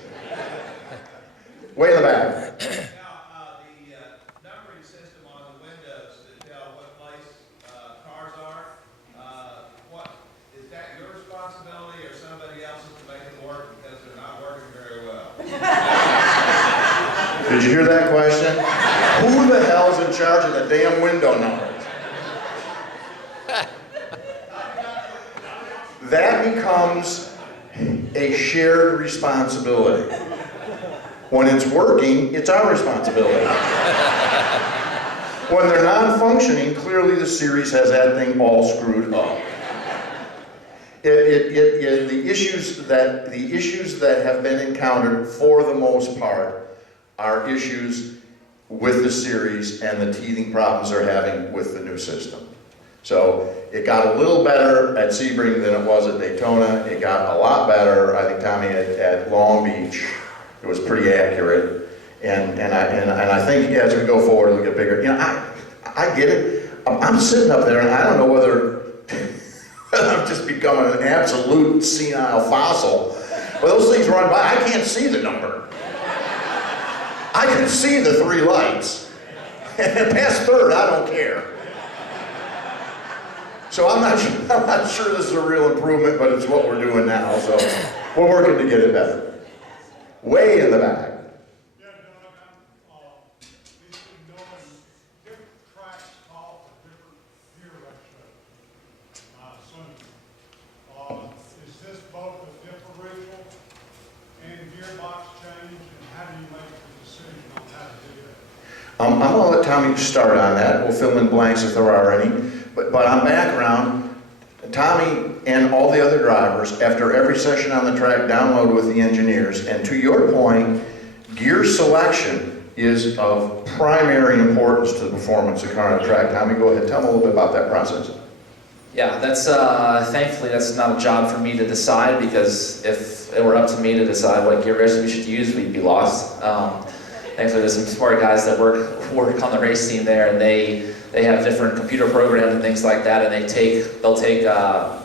Way in the back. Now, the numbering system on the windows to tell what place cars are, what, is that your responsibility or somebody else's to make them work because they're not working very well? Did you hear that question? Who the hell's in charge of the damn window numbers? That becomes a shared responsibility. When it's working, it's our responsibility. When they're non-functioning, clearly the series has that thing all screwed up. The issues that have been encountered, for the most part, are issues with the series and the teething problems they're having with the new system. So it got a little better at Sebring than it was at Daytona. It got a lot better, I think, Tommy, at Long Beach. It was pretty accurate. And I think as we go forward, it'll get bigger. You know, I get it. I'm sitting up there and I don't know whether I'm just becoming an absolute senile fossil. But those things run by, I can't see the number. I can see the 3 lights. And past third, I don't care. So I'm not sure this is a real improvement, but it's what we're doing now, so we're working to get it better. Way in the back. Yeah, Doug, it's been knowing different tracks call for different gear ratio. Is this both a differential and gearbox change, and how do you make the decision on how to do that? I'm going to let Tommy start on that. We'll fill in blanks if there are any. But on background, Tommy and all the other drivers, after every session on the track, download with the engineers. And to your point, gear selection is of primary importance to the performance of the car on the track. Tommy, go ahead. Tell them a little bit about that process. Yeah, that's thankfully that's not a job for me to decide, because if it were up to me to decide what gear ratio we should use, we'd be lost. Thankfully, there's some smart guys that work on the race team there, and they have different computer programs and things like that, and they'll take a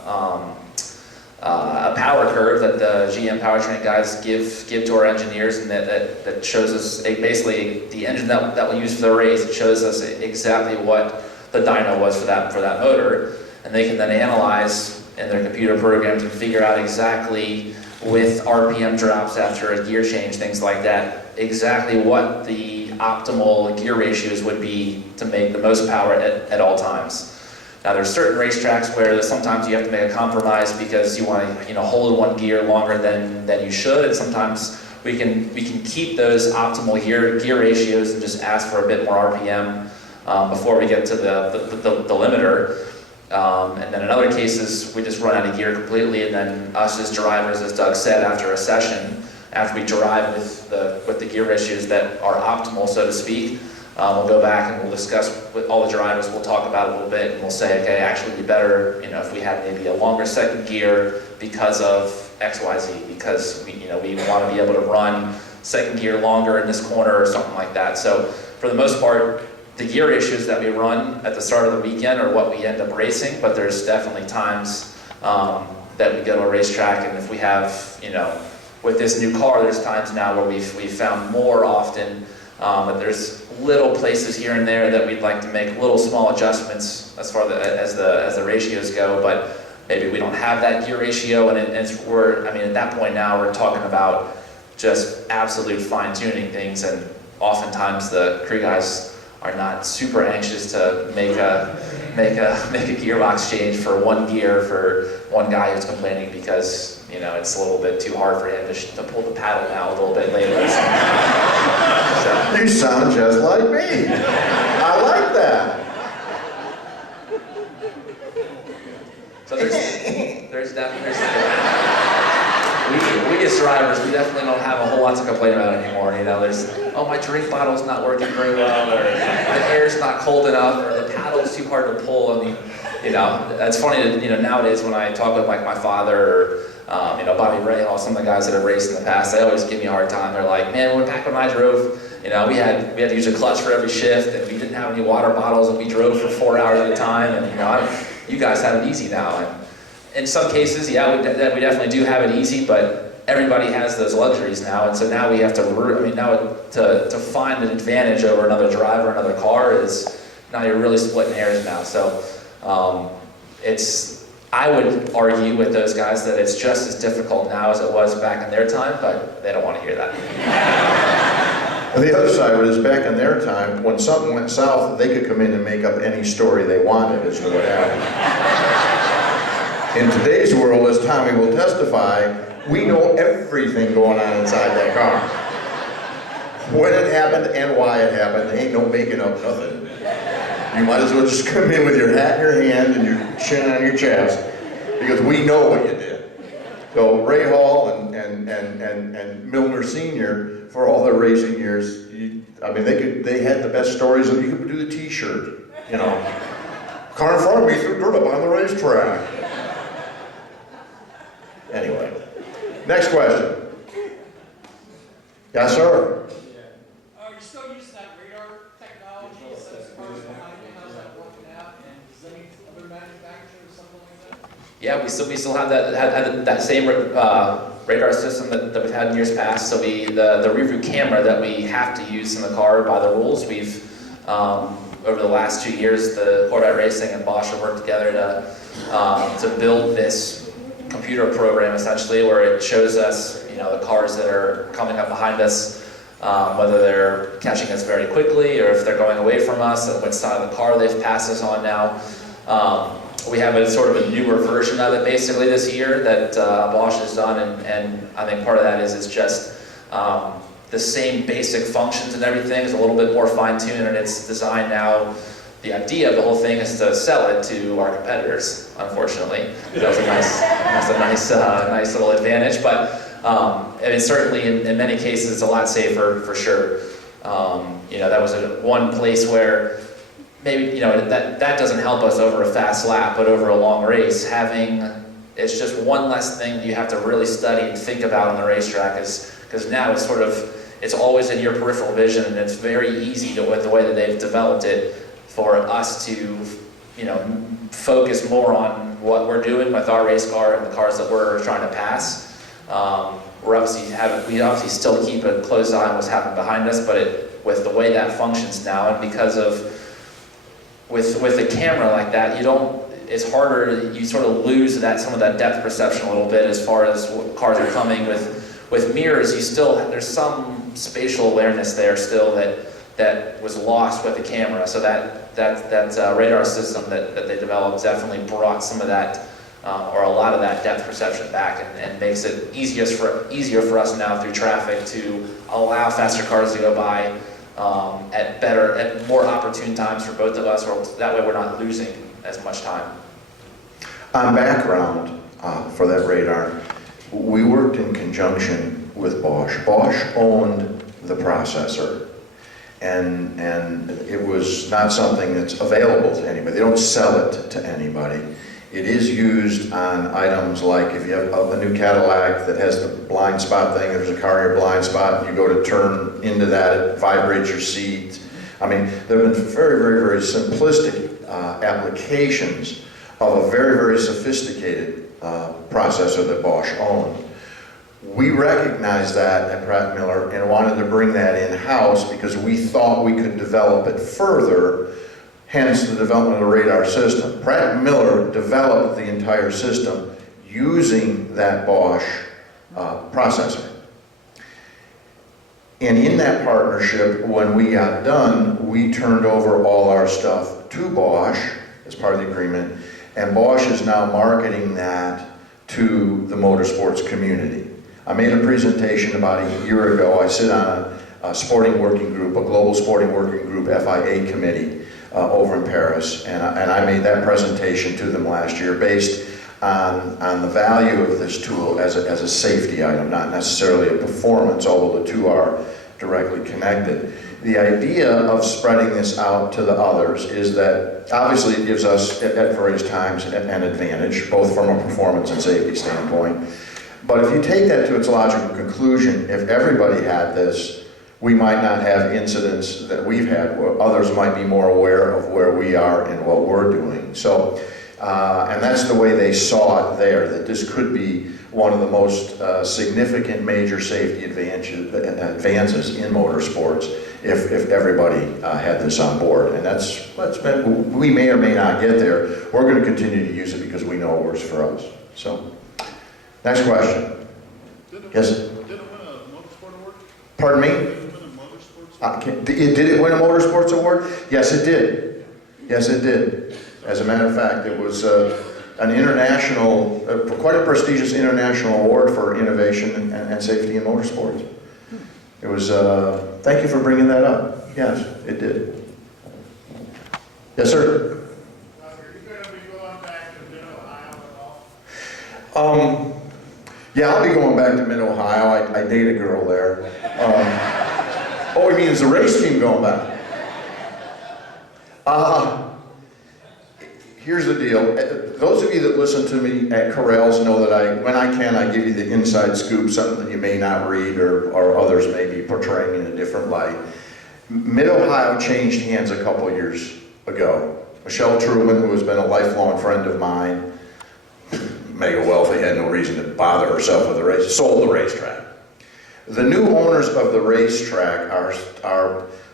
power curve that the GM powertrain guys give to our engineers, and that shows us basically the engine that we'll use for the race. It shows us exactly what the dyno was for that motor, and they can then analyze in their computer programs and figure out exactly, with RPM drops after a gear change, things like that, exactly what the optimal gear ratios would be to make the most power at all times. Now, there's certain racetracks where sometimes you have to make a compromise because you want to, hold one gear longer than you should, and sometimes we can keep those optimal gear ratios and just ask for a bit more RPM before we get to the limiter. And then in other cases, we just run out of gear completely, and then us as drivers, as Doug said, after a session, after we drive with the gear ratios that are optimal, so to speak, we'll go back and we'll discuss with all the drivers. We'll talk about it a little bit, and we'll say, okay, actually, it'd be better, if we had maybe a longer second gear because of X, Y, Z, because we want to be able to run second gear longer in this corner or something like that. So for the most part, the gear ratios that we run at the start of the weekend are what we end up racing, but there's definitely times that we go to a racetrack, and if we have, with this new car, there's times now where we've found more often that there's little places here and there that we'd like to make little small adjustments as far as the ratios go, but maybe we don't have that gear ratio, and at that point now we're talking about just absolute fine-tuning things, and oftentimes the crew guys are not super anxious to make a gearbox change for one gear for one guy who's complaining because it's a little bit too hard for him to pull the paddle now a little bit later. You sound just like me. I like that. So there's definitely we as drivers, we definitely don't have a whole lot to complain about anymore. You know, there's, oh, my drink bottle's not working very well, or the air's not cold enough, or the paddle's too hard to pull. I mean, you know, it's funny that, you know, nowadays when I talk with like my father or, you know, Bobby Rahal, some of the guys that have raced in the past, they always give me a hard time. They're like, man, back when I drove, you know, we had to use a clutch for every shift, and we didn't have any water bottles, and we drove for 4 hours at a time, and, you know, you guys have it easy now. And in some cases, yeah, we definitely do have it easy, but everybody has those luxuries now, and so now we have to, to find an advantage over another driver, another car, is, now you're really splitting hairs now. So I would argue with those guys that it's just as difficult now as it was back in their time, but they don't want to hear that. And the other side of it is, back in their time, when something went south, they could come in and make up any story they wanted as to what happened. In today's world, as Tommy will testify, we know everything going on inside that car. When it happened and why it happened, there ain't no making up nothing. You might as well just come in with your hat in your hand and your chin on your chest, because we know what you did. So Ray Hall and Milner Sr., for all their racing years, they had the best stories, and you could do the T-shirt, you know. Car in front of me threw dirt up on the racetrack. Anyway, next question. Yes, sir. Are you still using that radar technology instead of cars behind you? How's that working out? And does any other manufacturer or something like that? Yeah, we still have that same radar system that we've had in years past. So the rear-view camera that we have to use in the car by the rules, we've over the last 2 years, the Corvette Racing and Bosch have worked together to build this computer program, essentially, where it shows us, you know, the cars that are coming up behind us, whether they're catching us very quickly or if they're going away from us, and which side of the car they've passed us on now. We have a sort of a newer version of it basically this year that Bosch has done, and I think part of that is it's just the same basic functions and everything is a little bit more fine-tuned, and it's designed now. The idea of the whole thing is to sell it to our competitors, unfortunately. That was a nice little advantage, but certainly in many cases it's a lot safer for sure. You know, that was one place where maybe, you know, that doesn't help us over a fast lap, but over a long race, it's just one less thing that you have to really study and think about on the racetrack, because now it's always in your peripheral vision, and it's very easy with the way that they've developed it, for us to, you know, focus more on what we're doing with our race car and the cars that we're trying to pass. We obviously still keep a close eye on what's happening behind us, but with the way that functions now, and because of with a camera like that, it's harder. You sort of lose some of that depth perception a little bit as far as what cars are coming. With mirrors, there's some spatial awareness there still that was lost with the camera. So that radar system that they developed definitely brought some of that, or a lot of that depth perception back, and makes it easier for us now through traffic to allow faster cars to go by at more opportune times for both of us, or that way we're not losing as much time. On background for that radar, we worked in conjunction with Bosch. Bosch owned the processor. And it was not something that's available to anybody. They don't sell it to anybody. It is used on items like if you have a new Cadillac that has the blind spot thing, there's a car in your blind spot, and you go to turn into that, it vibrates your seat. I mean, there have been very, very, very simplistic applications of a very, very sophisticated processor that Bosch owned. We recognized that at Pratt Miller and wanted to bring that in-house because we thought we could develop it further, hence the development of the radar system. Pratt Miller developed the entire system using that Bosch processor. And in that partnership, when we got done, we turned over all our stuff to Bosch as part of the agreement, and Bosch is now marketing that to the motorsports community. I made a presentation about a year ago. I sit on a sporting working group, a global sporting working group, FIA committee over in Paris, and I made that presentation to them last year based on the value of this tool as a safety item, not necessarily a performance, although the two are directly connected. The idea of spreading this out to the others is that obviously it gives us at various times an advantage, both from a performance and safety standpoint. But if you take that to its logical conclusion, if everybody had this, we might not have incidents that we've had, where others might be more aware of where we are and what we're doing. So, and that's the way they saw it there, that this could be one of the most significant major safety advances in motorsports if everybody had this on board. And that's been, we may or may not get there. We're going to continue to use it because we know it works for us. So, next question. Yes? Did it win a motorsport award? Pardon me? Did it win a motorsports award? Did it win a motorsports award? Yes, it did. Yes, it did. As a matter of fact, it was an international, quite a prestigious international award for innovation and safety in motorsports. It was, thank you for bringing that up. Yes, it did. Yes, sir? Are you going to be going back to Mid-Ohio at all? Yeah, I'll be going back to Mid-Ohio. I date a girl there. Oh, you mean is the race team going back? Here's the deal. Those of you that listen to me at Corrales know that when I can, I give you the inside scoop, something that you may not read or others may be portraying in a different light. Mid-Ohio changed hands a couple years ago. Michelle Truman, who has been a lifelong friend of mine, mega wealthy, had no reason to bother herself with the race, sold the racetrack. The new owners of the racetrack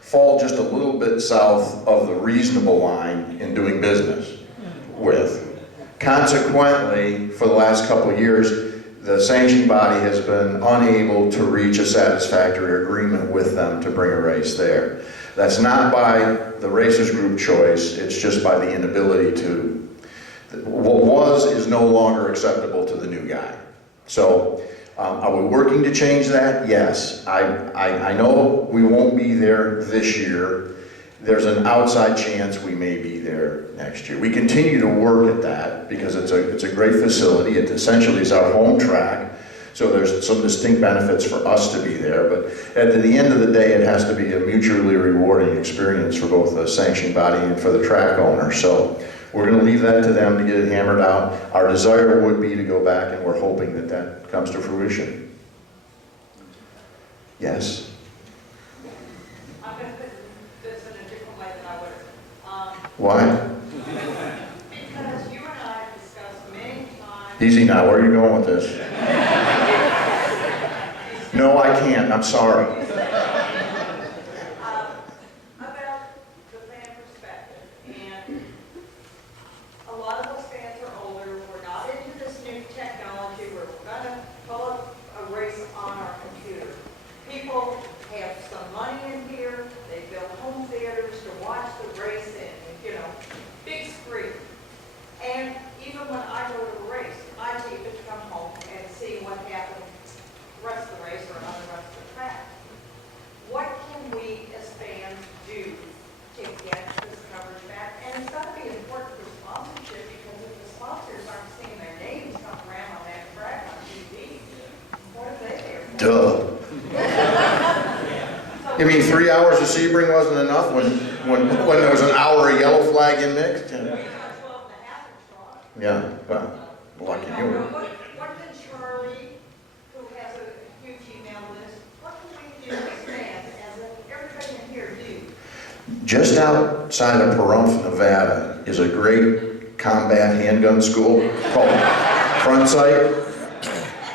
fall just a little bit south of the reasonable line in doing business with. Consequently, for the last couple of years, the sanctioning body has been unable to reach a satisfactory agreement with them to bring a race there. That's not by the racers group choice, it's just by the inability to. What was is no longer acceptable to the new guy. So, are we working to change that? Yes. I know we won't be there this year. There's an outside chance we may be there next year. We continue to work at that because it's a great facility. It essentially is our home track. So there's some distinct benefits for us to be there. But at the end of the day, it has to be a mutually rewarding experience for both the sanctioning body and for the track owner. So we're going to leave that to them to get it hammered out. Our desire would be to go back, and we're hoping that that comes to fruition. Yes? I'm going to put this in a different way than I would have. Why? Because you and I have discussed many times. Easy now, where are you going with this? No, I can't, I'm sorry. About the fan perspective, and a lot of us fans are older, we're not into this new technology where we're going to pull up a race on our computer. People have some money in here, they build home theaters to watch the race in, big screen. And even when I go to a race, I take it to come home and see what happened the rest of the race or on the rest of the track. What can we as fans do to get this coverage back? And it's got to be important for sponsorship, because if the sponsors aren't seeing their names come around on that track on TV, what are they there for? Duh. You mean 3 hours of Sebring wasn't enough when there was an hour of yellow flag in mixed? Yeah, well, lucky you. What can Charlie, who has a huge email list, what can we do as fans, as everybody in here do? Just outside of Pahrump, Nevada, is a great combat handgun school called Front Sight.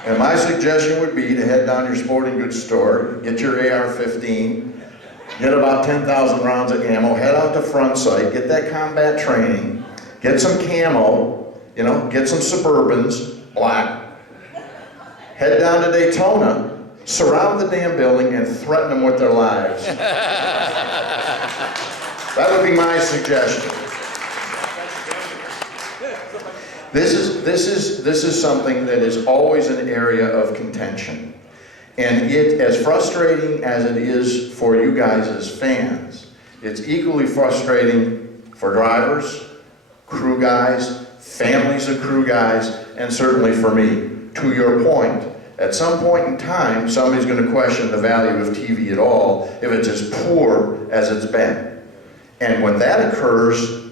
And my suggestion would be to head down to your sporting goods store, get your AR-15, get about 10,000 rounds of ammo, head out to Front Sight, get that combat training, get some camo, get some Suburbans, black, head down to Daytona, surround the damn building, and threaten them with their lives. That would be my suggestion. This is something that is always an area of contention. And as frustrating as it is for you guys as fans, it's equally frustrating for drivers, crew guys, families of crew guys, and certainly for me. To your point, at some point in time, somebody's going to question the value of TV at all if it's as poor as it's been. And when that occurs,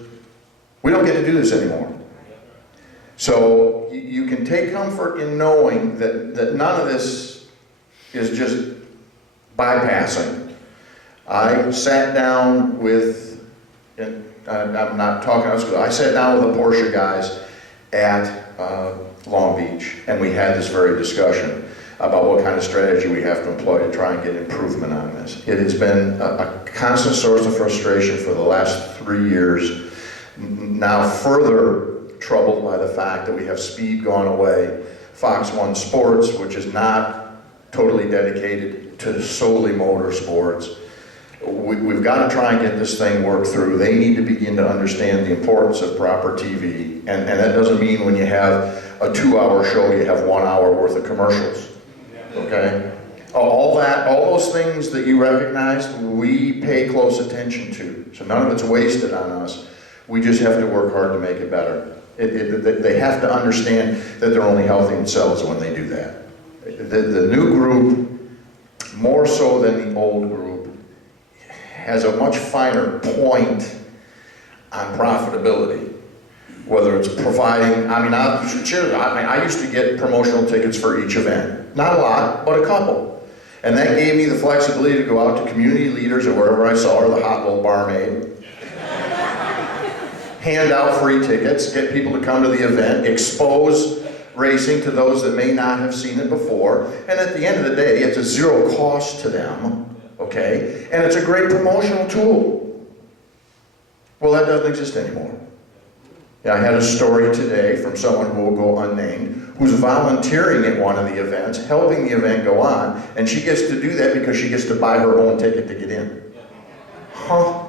we don't get to do this anymore. So you can take comfort in knowing that none of this is just bypassing. I sat down with, and I'm not talking out of school, I sat down with the Porsche guys at Long Beach, and we had this very discussion about what kind of strategy we have to employ to try and get improvement on this. It has been a constant source of frustration for the last 3 years, now further troubled by the fact that we have Speed gone away, Fox 1 Sports, which is not totally dedicated to solely motorsports. We've got to try and get this thing worked through. They need to begin to understand the importance of proper TV. And that doesn't mean when you have a 2-hour show, you have 1 hour worth of commercials. Okay? All those things that you recognize, we pay close attention to. So none of it's wasted on us. We just have to work hard to make it better. They have to understand that they're only helping themselves when they do that. The new group, more so than the old group, has a much finer point on profitability. Whether it's providing, I used to get promotional tickets for each event. Not a lot, but a couple. And that gave me the flexibility to go out to community leaders or wherever I saw, or the hot little barmaid. Hand out free tickets, get people to come to the event, expose racing to those that may not have seen it before. And at the end of the day, it's a zero cost to them, okay? And it's a great promotional tool. Well, that doesn't exist anymore. Yeah, I had a story today from someone who will go unnamed, who's volunteering at one of the events, helping the event go on, and she gets to do that because she gets to buy her own ticket to get in. Huh?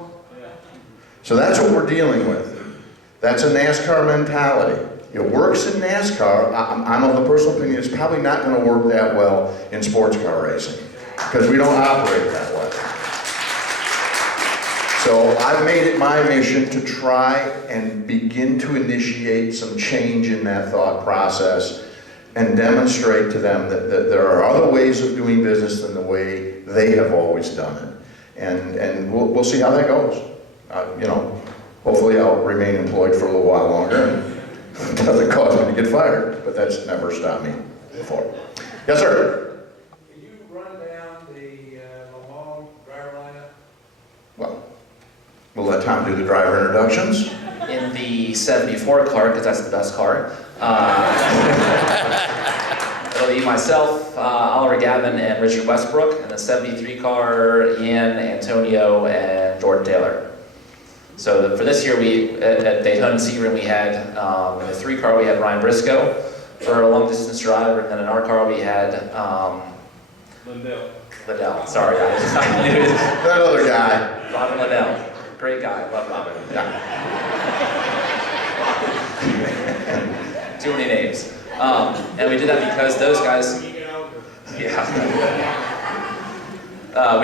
So that's what we're dealing with. That's a NASCAR mentality. It works in NASCAR. I'm of the personal opinion it's probably not going to work that well in sports car racing because we don't operate that way. So I've made it my mission to try and begin to initiate some change in that thought process and demonstrate to them that there are other ways of doing business than the way they have always done it. And we'll see how that goes. Hopefully I'll remain employed for a little while longer and it doesn't cause me to get fired, but that's never stopped me before. Yes, sir? Can you run down the Le Mans driver lineup? Well, we'll let Tom do the driver introductions. In the 74 car, because that's the best car, it'll be myself, Oliver Gavin, and Richard Westbrook. In the 73 car, Ian, Antonio, and Jordan Taylor. So for this year, at Daytona and Sebring, we had, in the 3 car, we had Ryan Briscoe for a long distance driver, and then in our car, we had Liddell, sorry guys. That other guy. Robin Liddell, great guy, love Robin. Yeah. Too many names. And we did that because those guys, we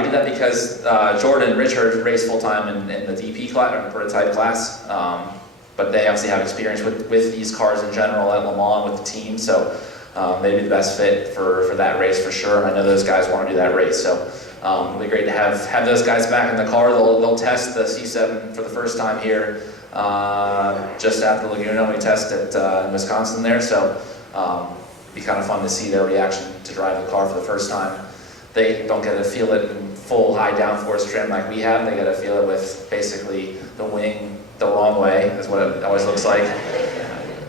did that because Jordan and Richard race full-time in the DP class, or prototype class, but they obviously have experience with these cars in general at Le Mans with the team, so they'd be the best fit for that race for sure, and I know those guys want to do that race, so it'll be great to have those guys back in the car. They'll test the C7 for the first time here just after Laguna. We test it in Wisconsin there, so it'd be kind of fun to see their reaction to drive the car for the first time. They don't get to feel it in full high downforce trim like we have. They get to feel it with basically the wing the wrong way, is what it always looks like.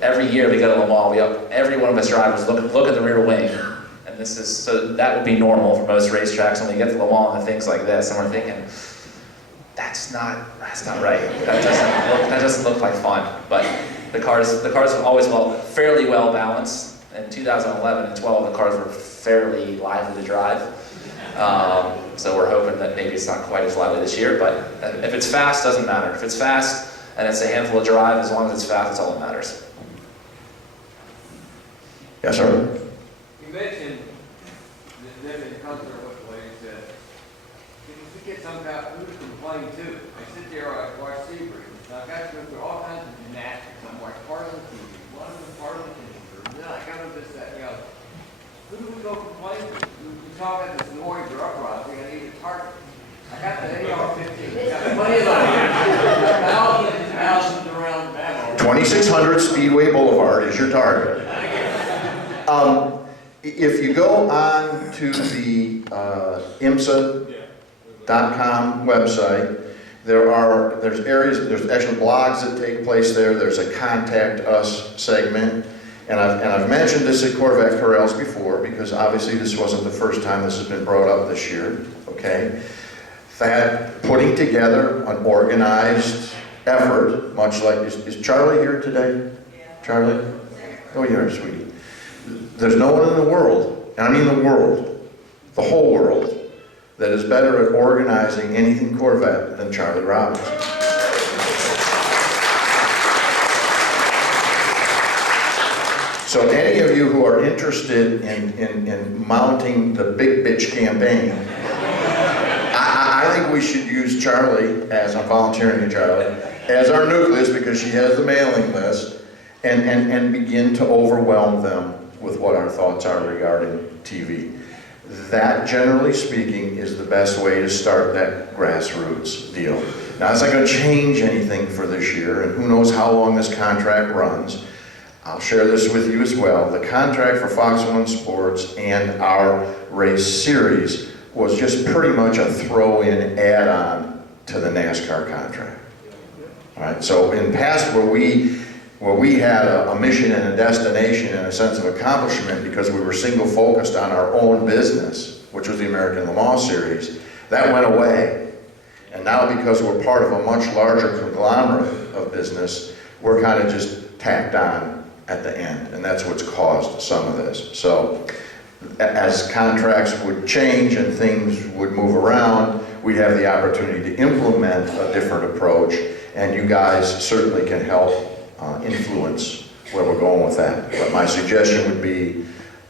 Every year we go to Le Mans, every one of us drivers look at the rear wing, and so that would be normal for most racetracks. When we get to Le Mans and things like this, and we're thinking, that's not right. That doesn't look like fun. But the cars are always fairly well balanced. In 2011 and 12, the cars were fairly lively to drive. So we're hoping that maybe it's not quite as lively this year, but if it's fast, doesn't matter. If it's fast and it's a handful of drive, as long as it's fast, that's all that matters. Yes, sir? You mentioned that in concert with what you said. If we get some guy who to complain to, I sit there, I watch Sebring. Now, guys go through all kinds of gymnastics. I'm like part of the team, one of them part of the team, or I'm just that, you know, who do we go complain to? We talk about this noise or uprising, I need a target. I got the AR-15, got plenty of those. Thousands around ammo. 2600 Speedway Boulevard is your target. If you go on to the IMSA.com website, there's areas, there's actually blogs that take place there. There's a contact us segment. And I've mentioned this at Corvette Corrals before, because obviously this wasn't the first time this has been brought up this year, okay? That putting together an organized effort, much like, is Charlie here today? Charlie? Oh, you're a sweetie. There's no one in the world, and I mean the world, the whole world, that is better at organizing anything Corvette than Charlie Robbins. So any of you who are interested in mounting the Big Bitch campaign, I think we should use Charlie, as I'm volunteering to Charlie, as our nucleus, because she has the mailing list, and begin to overwhelm them with what our thoughts are regarding TV. That, generally speaking, is the best way to start that grassroots deal. Now, it's not going to change anything for this year, and who knows how long this contract runs. I'll share this with you as well. The contract for Fox 1 Sports and our race series was just pretty much a throw-in add-on to the NASCAR contract. All right, so in the past where we had a mission and a destination and a sense of accomplishment because we were single-focused on our own business, which was the American Le Mans Series, that went away. And now because we're part of a much larger conglomerate of business, we're kind of just tacked on at the end, and that's what's caused some of this. So as contracts would change and things would move around, we'd have the opportunity to implement a different approach, and you guys certainly can help influence where we're going with that. But my suggestion would be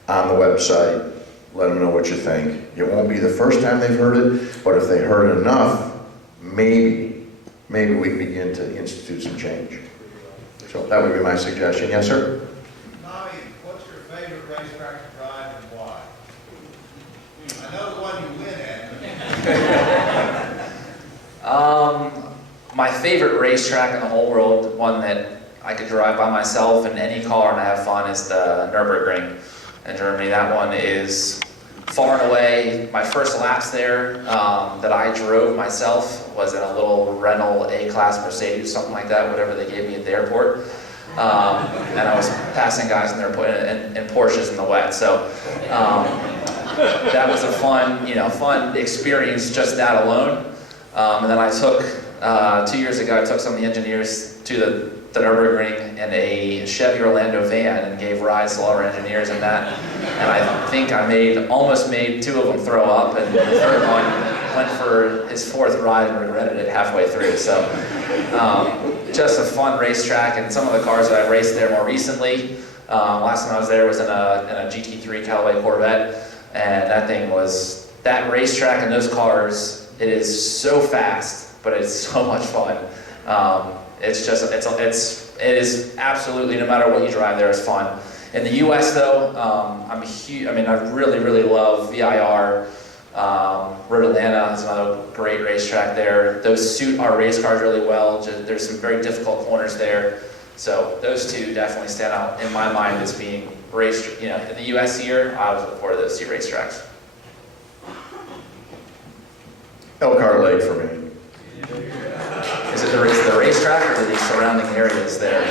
on the website, let them know what you think. It won't be the first time they've heard it, but if they heard enough, maybe we can begin to institute some change. So that would be my suggestion. Yes, sir? Tommy, what's your favorite racetrack to drive and why? I know the one you win at. My favorite racetrack in the whole world, one that I could drive by myself in any car and have fun, is the Nürburgring in Germany. That one is far and away my first laps there that I drove myself was in a little rental A-Class Mercedes, something like that, whatever they gave me at the airport. And I was passing guys in there in Porsches in the wet. So that was a fun experience, just that alone. And then I took, 2 years ago, I took some of the engineers to the Nürburgring in a Chevy Orlando van and gave rides to all our engineers in that. And I think I almost made 2 of them throw up, and the third one went for his 4th ride and regretted it halfway through. So just a fun racetrack, and some of the cars that I've raced there more recently. Last time I was there was in a GT3 Callaway Corvette, and that racetrack and those cars, it is so fast, but it's so much fun. It is absolutely, no matter what you drive there, it's fun. In the U.S. though, I really love VIR. Road Atlanta is another great racetrack there. Those suit our race cars really well. There's some very difficult corners there. So those two definitely stand out in my mind as being in the U.S. here. I was looking forward to those 2 racetracks. Elkhart Lake for me. Is it the racetrack or the surrounding areas there?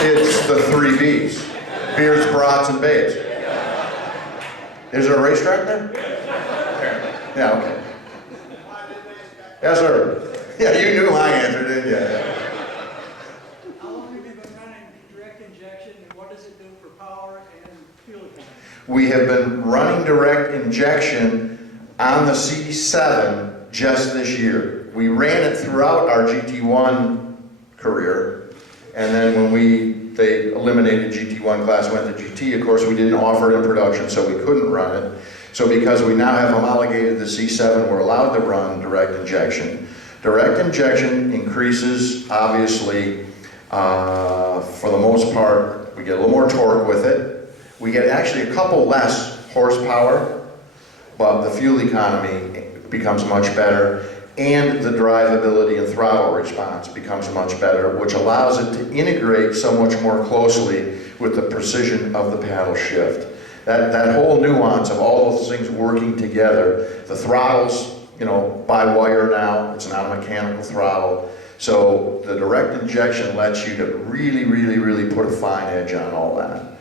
It's the 3 Bs. Beers, brats, and babes. Is there a racetrack there? Apparently. Yeah, okay. Yes, sir. Yeah, you knew my answer, didn't you? How long have you been running direct injection, and what does it do for power and fuel economy? We have been running direct injection on the C7 just this year. We ran it throughout our GT1 career, and then when they eliminated GT1 class, went to GT, of course we didn't offer it in production, so we couldn't run it. So because we now have homologated the C7, we're allowed to run direct injection. Direct injection increases, obviously, For the most part, we get a little more torque with it. We get actually a couple less horsepower, but the fuel economy becomes much better, and the drivability and throttle response becomes much better, which allows it to integrate so much more closely with the precision of the paddle shift. That whole nuance of all those things working together, the throttle's, you know, by wire now, it's not a mechanical throttle. So the direct injection lets you to really put a fine edge on all that.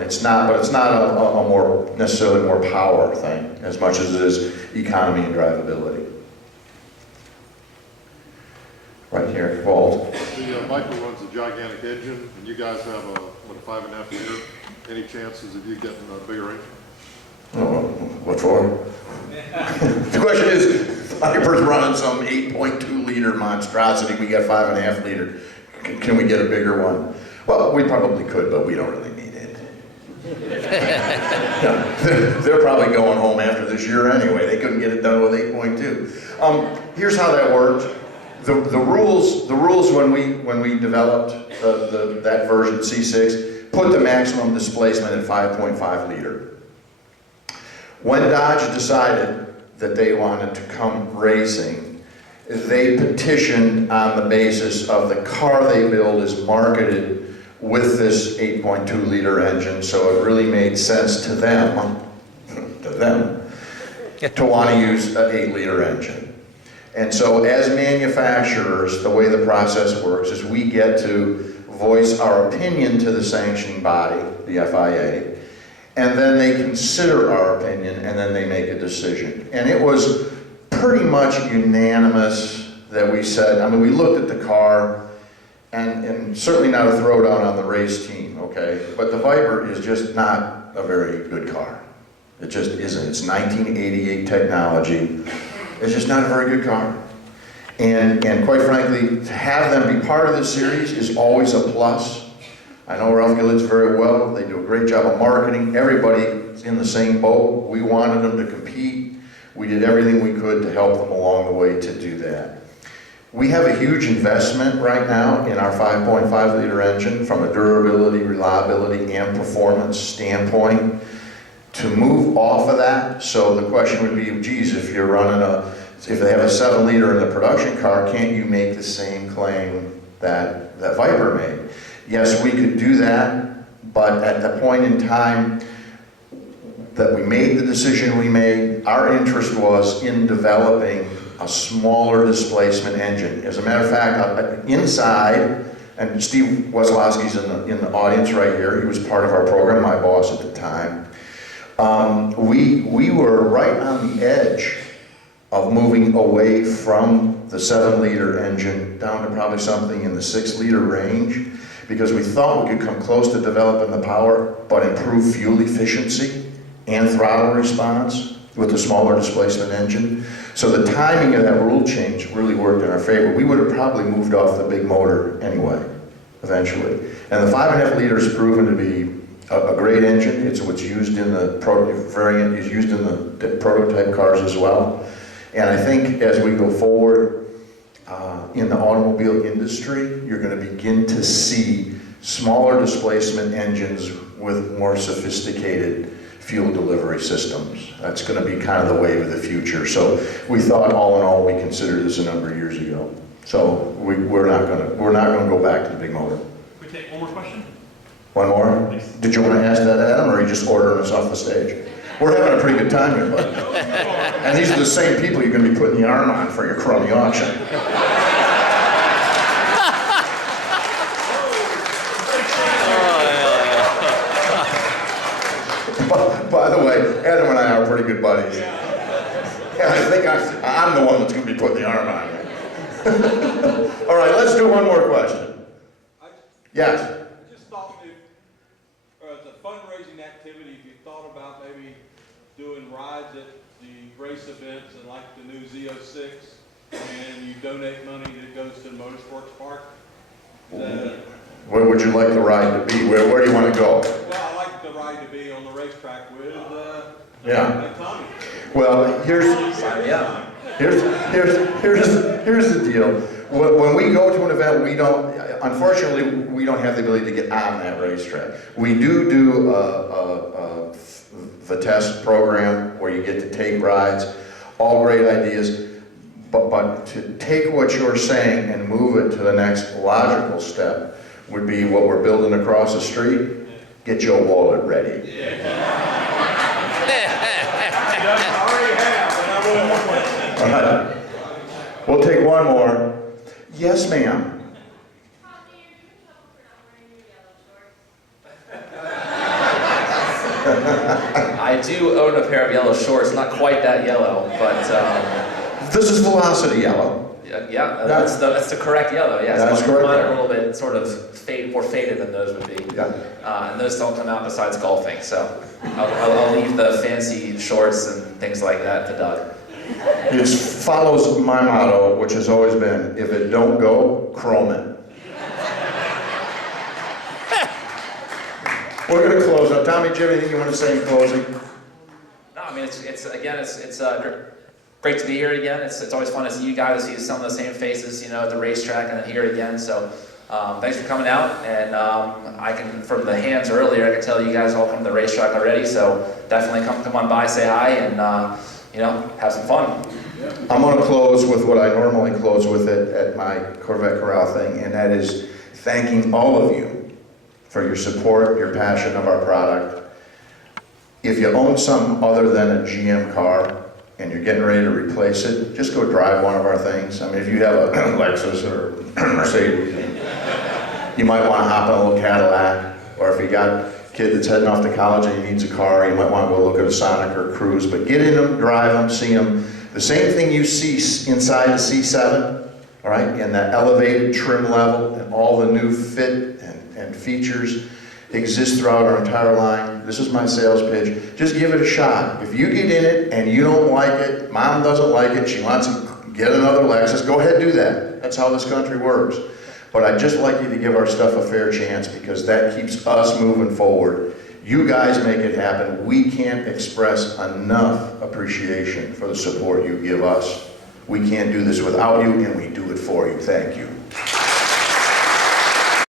It's not a more necessarily more power thing as much as it is economy and drivability. Right here, Walt. The Viper runs a gigantic engine, and you guys have a 5.5 liter. Any chances of you getting a bigger engine? Oh, what for? The question is, Viper's running some 8.2 liter monstrosity. We got 5.5 liter. Can we get a bigger one? Well, we probably could, but we don't really need it. They're probably going home after this year anyway. They couldn't get it done with 8.2. Here's how that worked. The rules when we developed that version C6 put the maximum displacement at 5.5 liter. When Dodge decided that they wanted to come racing, they petitioned on the basis of the car they build is marketed with this 8.2 liter engine, so it really made sense to them to want to use an 8 liter engine. And so as manufacturers, the way the process works is we get to voice our opinion to the sanctioning body, the FIA, and then they consider our opinion, and then they make a decision. And it was pretty much unanimous that we said, I mean, we looked at the car, and certainly not a throwdown on the race team, okay? But the Viper is just not a very good car. It just isn't. It's 1988 technology. It's just not a very good car. And quite frankly, to have them be part of this series is always a plus. I know Ralph Gillids very well. They do a great job of marketing. Everybody's in the same boat. We wanted them to compete. We did everything we could to help them along the way to do that. We have a huge investment right now in our 5.5 liter engine from a durability, reliability, and performance standpoint. To move off of that, so the question would be, geez, if you're running if they have a 7 liter in the production car, can't you make the same claim that Viper made? Yes, we could do that, but at the point in time that we made the decision we made, our interest was in developing a smaller displacement engine. As a matter of fact, inside, and Steve Wesolowski's in the audience right here, he was part of our program, my boss at the time. We were right on the edge of moving away from the 7 liter engine down to probably something in the 6 liter range, because we thought we could come close to developing the power, but improve fuel efficiency and throttle response with the smaller displacement engine. So the timing of that rule change really worked in our favor. We would have probably moved off the big motor anyway, eventually. And the 5.5 liter is proven to be a great engine. It's what's used in the variant is used in the prototype cars as well. And I think as we go forward in the automobile industry, you're going to begin to see smaller displacement engines with more sophisticated fuel delivery systems. That's going to be kind of the wave of the future. So we thought, all in all, we considered this a number of years ago. So we're not going to go back to the big motor. Can we take one more question? One more? Please. Did you want to ask that, Adam, or are you just ordering us off the stage? We're having a pretty good time here, buddy. And these are the same people you're going to be putting the arm on for your crummy auction. By the way, Adam and I are pretty good buddies. And I think I'm the one that's going to be putting the arm on you. All right, let's do one more question. Yes? I just thought if, as a fundraising activity, if you thought about maybe doing rides at the race events and like the new Z06, and you donate money that goes to the motorsports park. Where would you like the ride to be? Where do you want to go? Well, I like the ride to be on the racetrack with Tommy. Well, here's the deal. When we go to an event, we don't, unfortunately, we don't have the ability to get on that racetrack. We do the test program where you get to take rides, all great ideas, but to take what you're saying and move it to the next logical step would be what we're building across the street. Get your wallet ready. All right. We'll take one more. Yes, ma'am. I do own a pair of yellow shorts, not quite that yellow, but This is Velocity yellow. yeah, that's the correct yellow. Yes, That's mine correct. are a little bit sort of more faded than those would be. Yeah. And those don't come out besides golfing, so I'll leave the fancy shorts and things like that to Doug. It follows my motto, which has always been, if it don't go, chrome it. We're going to close up. Tommy, Jim, anything you want to say in closing? No, I mean, it's great to be here again. It's always fun to see you guys, see some of the same faces, at the racetrack and then here again. So thanks for coming out. And I can, from the hands earlier, I can tell you guys all come to the racetrack already. So definitely come on by, say hi, and have some fun. I'm going to close with what I normally close with at my Corvette Corral thing, and that is thanking all of you for your support, your passion of our product. If you own something other than a GM car and you're getting ready to replace it, just go drive one of our things. I mean, if you have a Lexus or Mercedes, you might want to hop in a little Cadillac, or if you got a kid that's heading off to college and he needs a car, you might want to go look at a Sonic or a Cruise, but get in them, drive them, see them. The same thing you see inside the C7, all right, and that elevated trim level and all the new fit and features exist throughout our entire line. This is my sales pitch. Just give it a shot. If you get in it and you don't like it, mom doesn't like it, she wants to get another Lexus, go ahead and do that. That's how this country works. But I'd just like you to give our stuff a fair chance, because that keeps us moving forward. You guys make it happen. We can't express enough appreciation for the support you give us. We can't do this without you, and we do it for you. Thank you.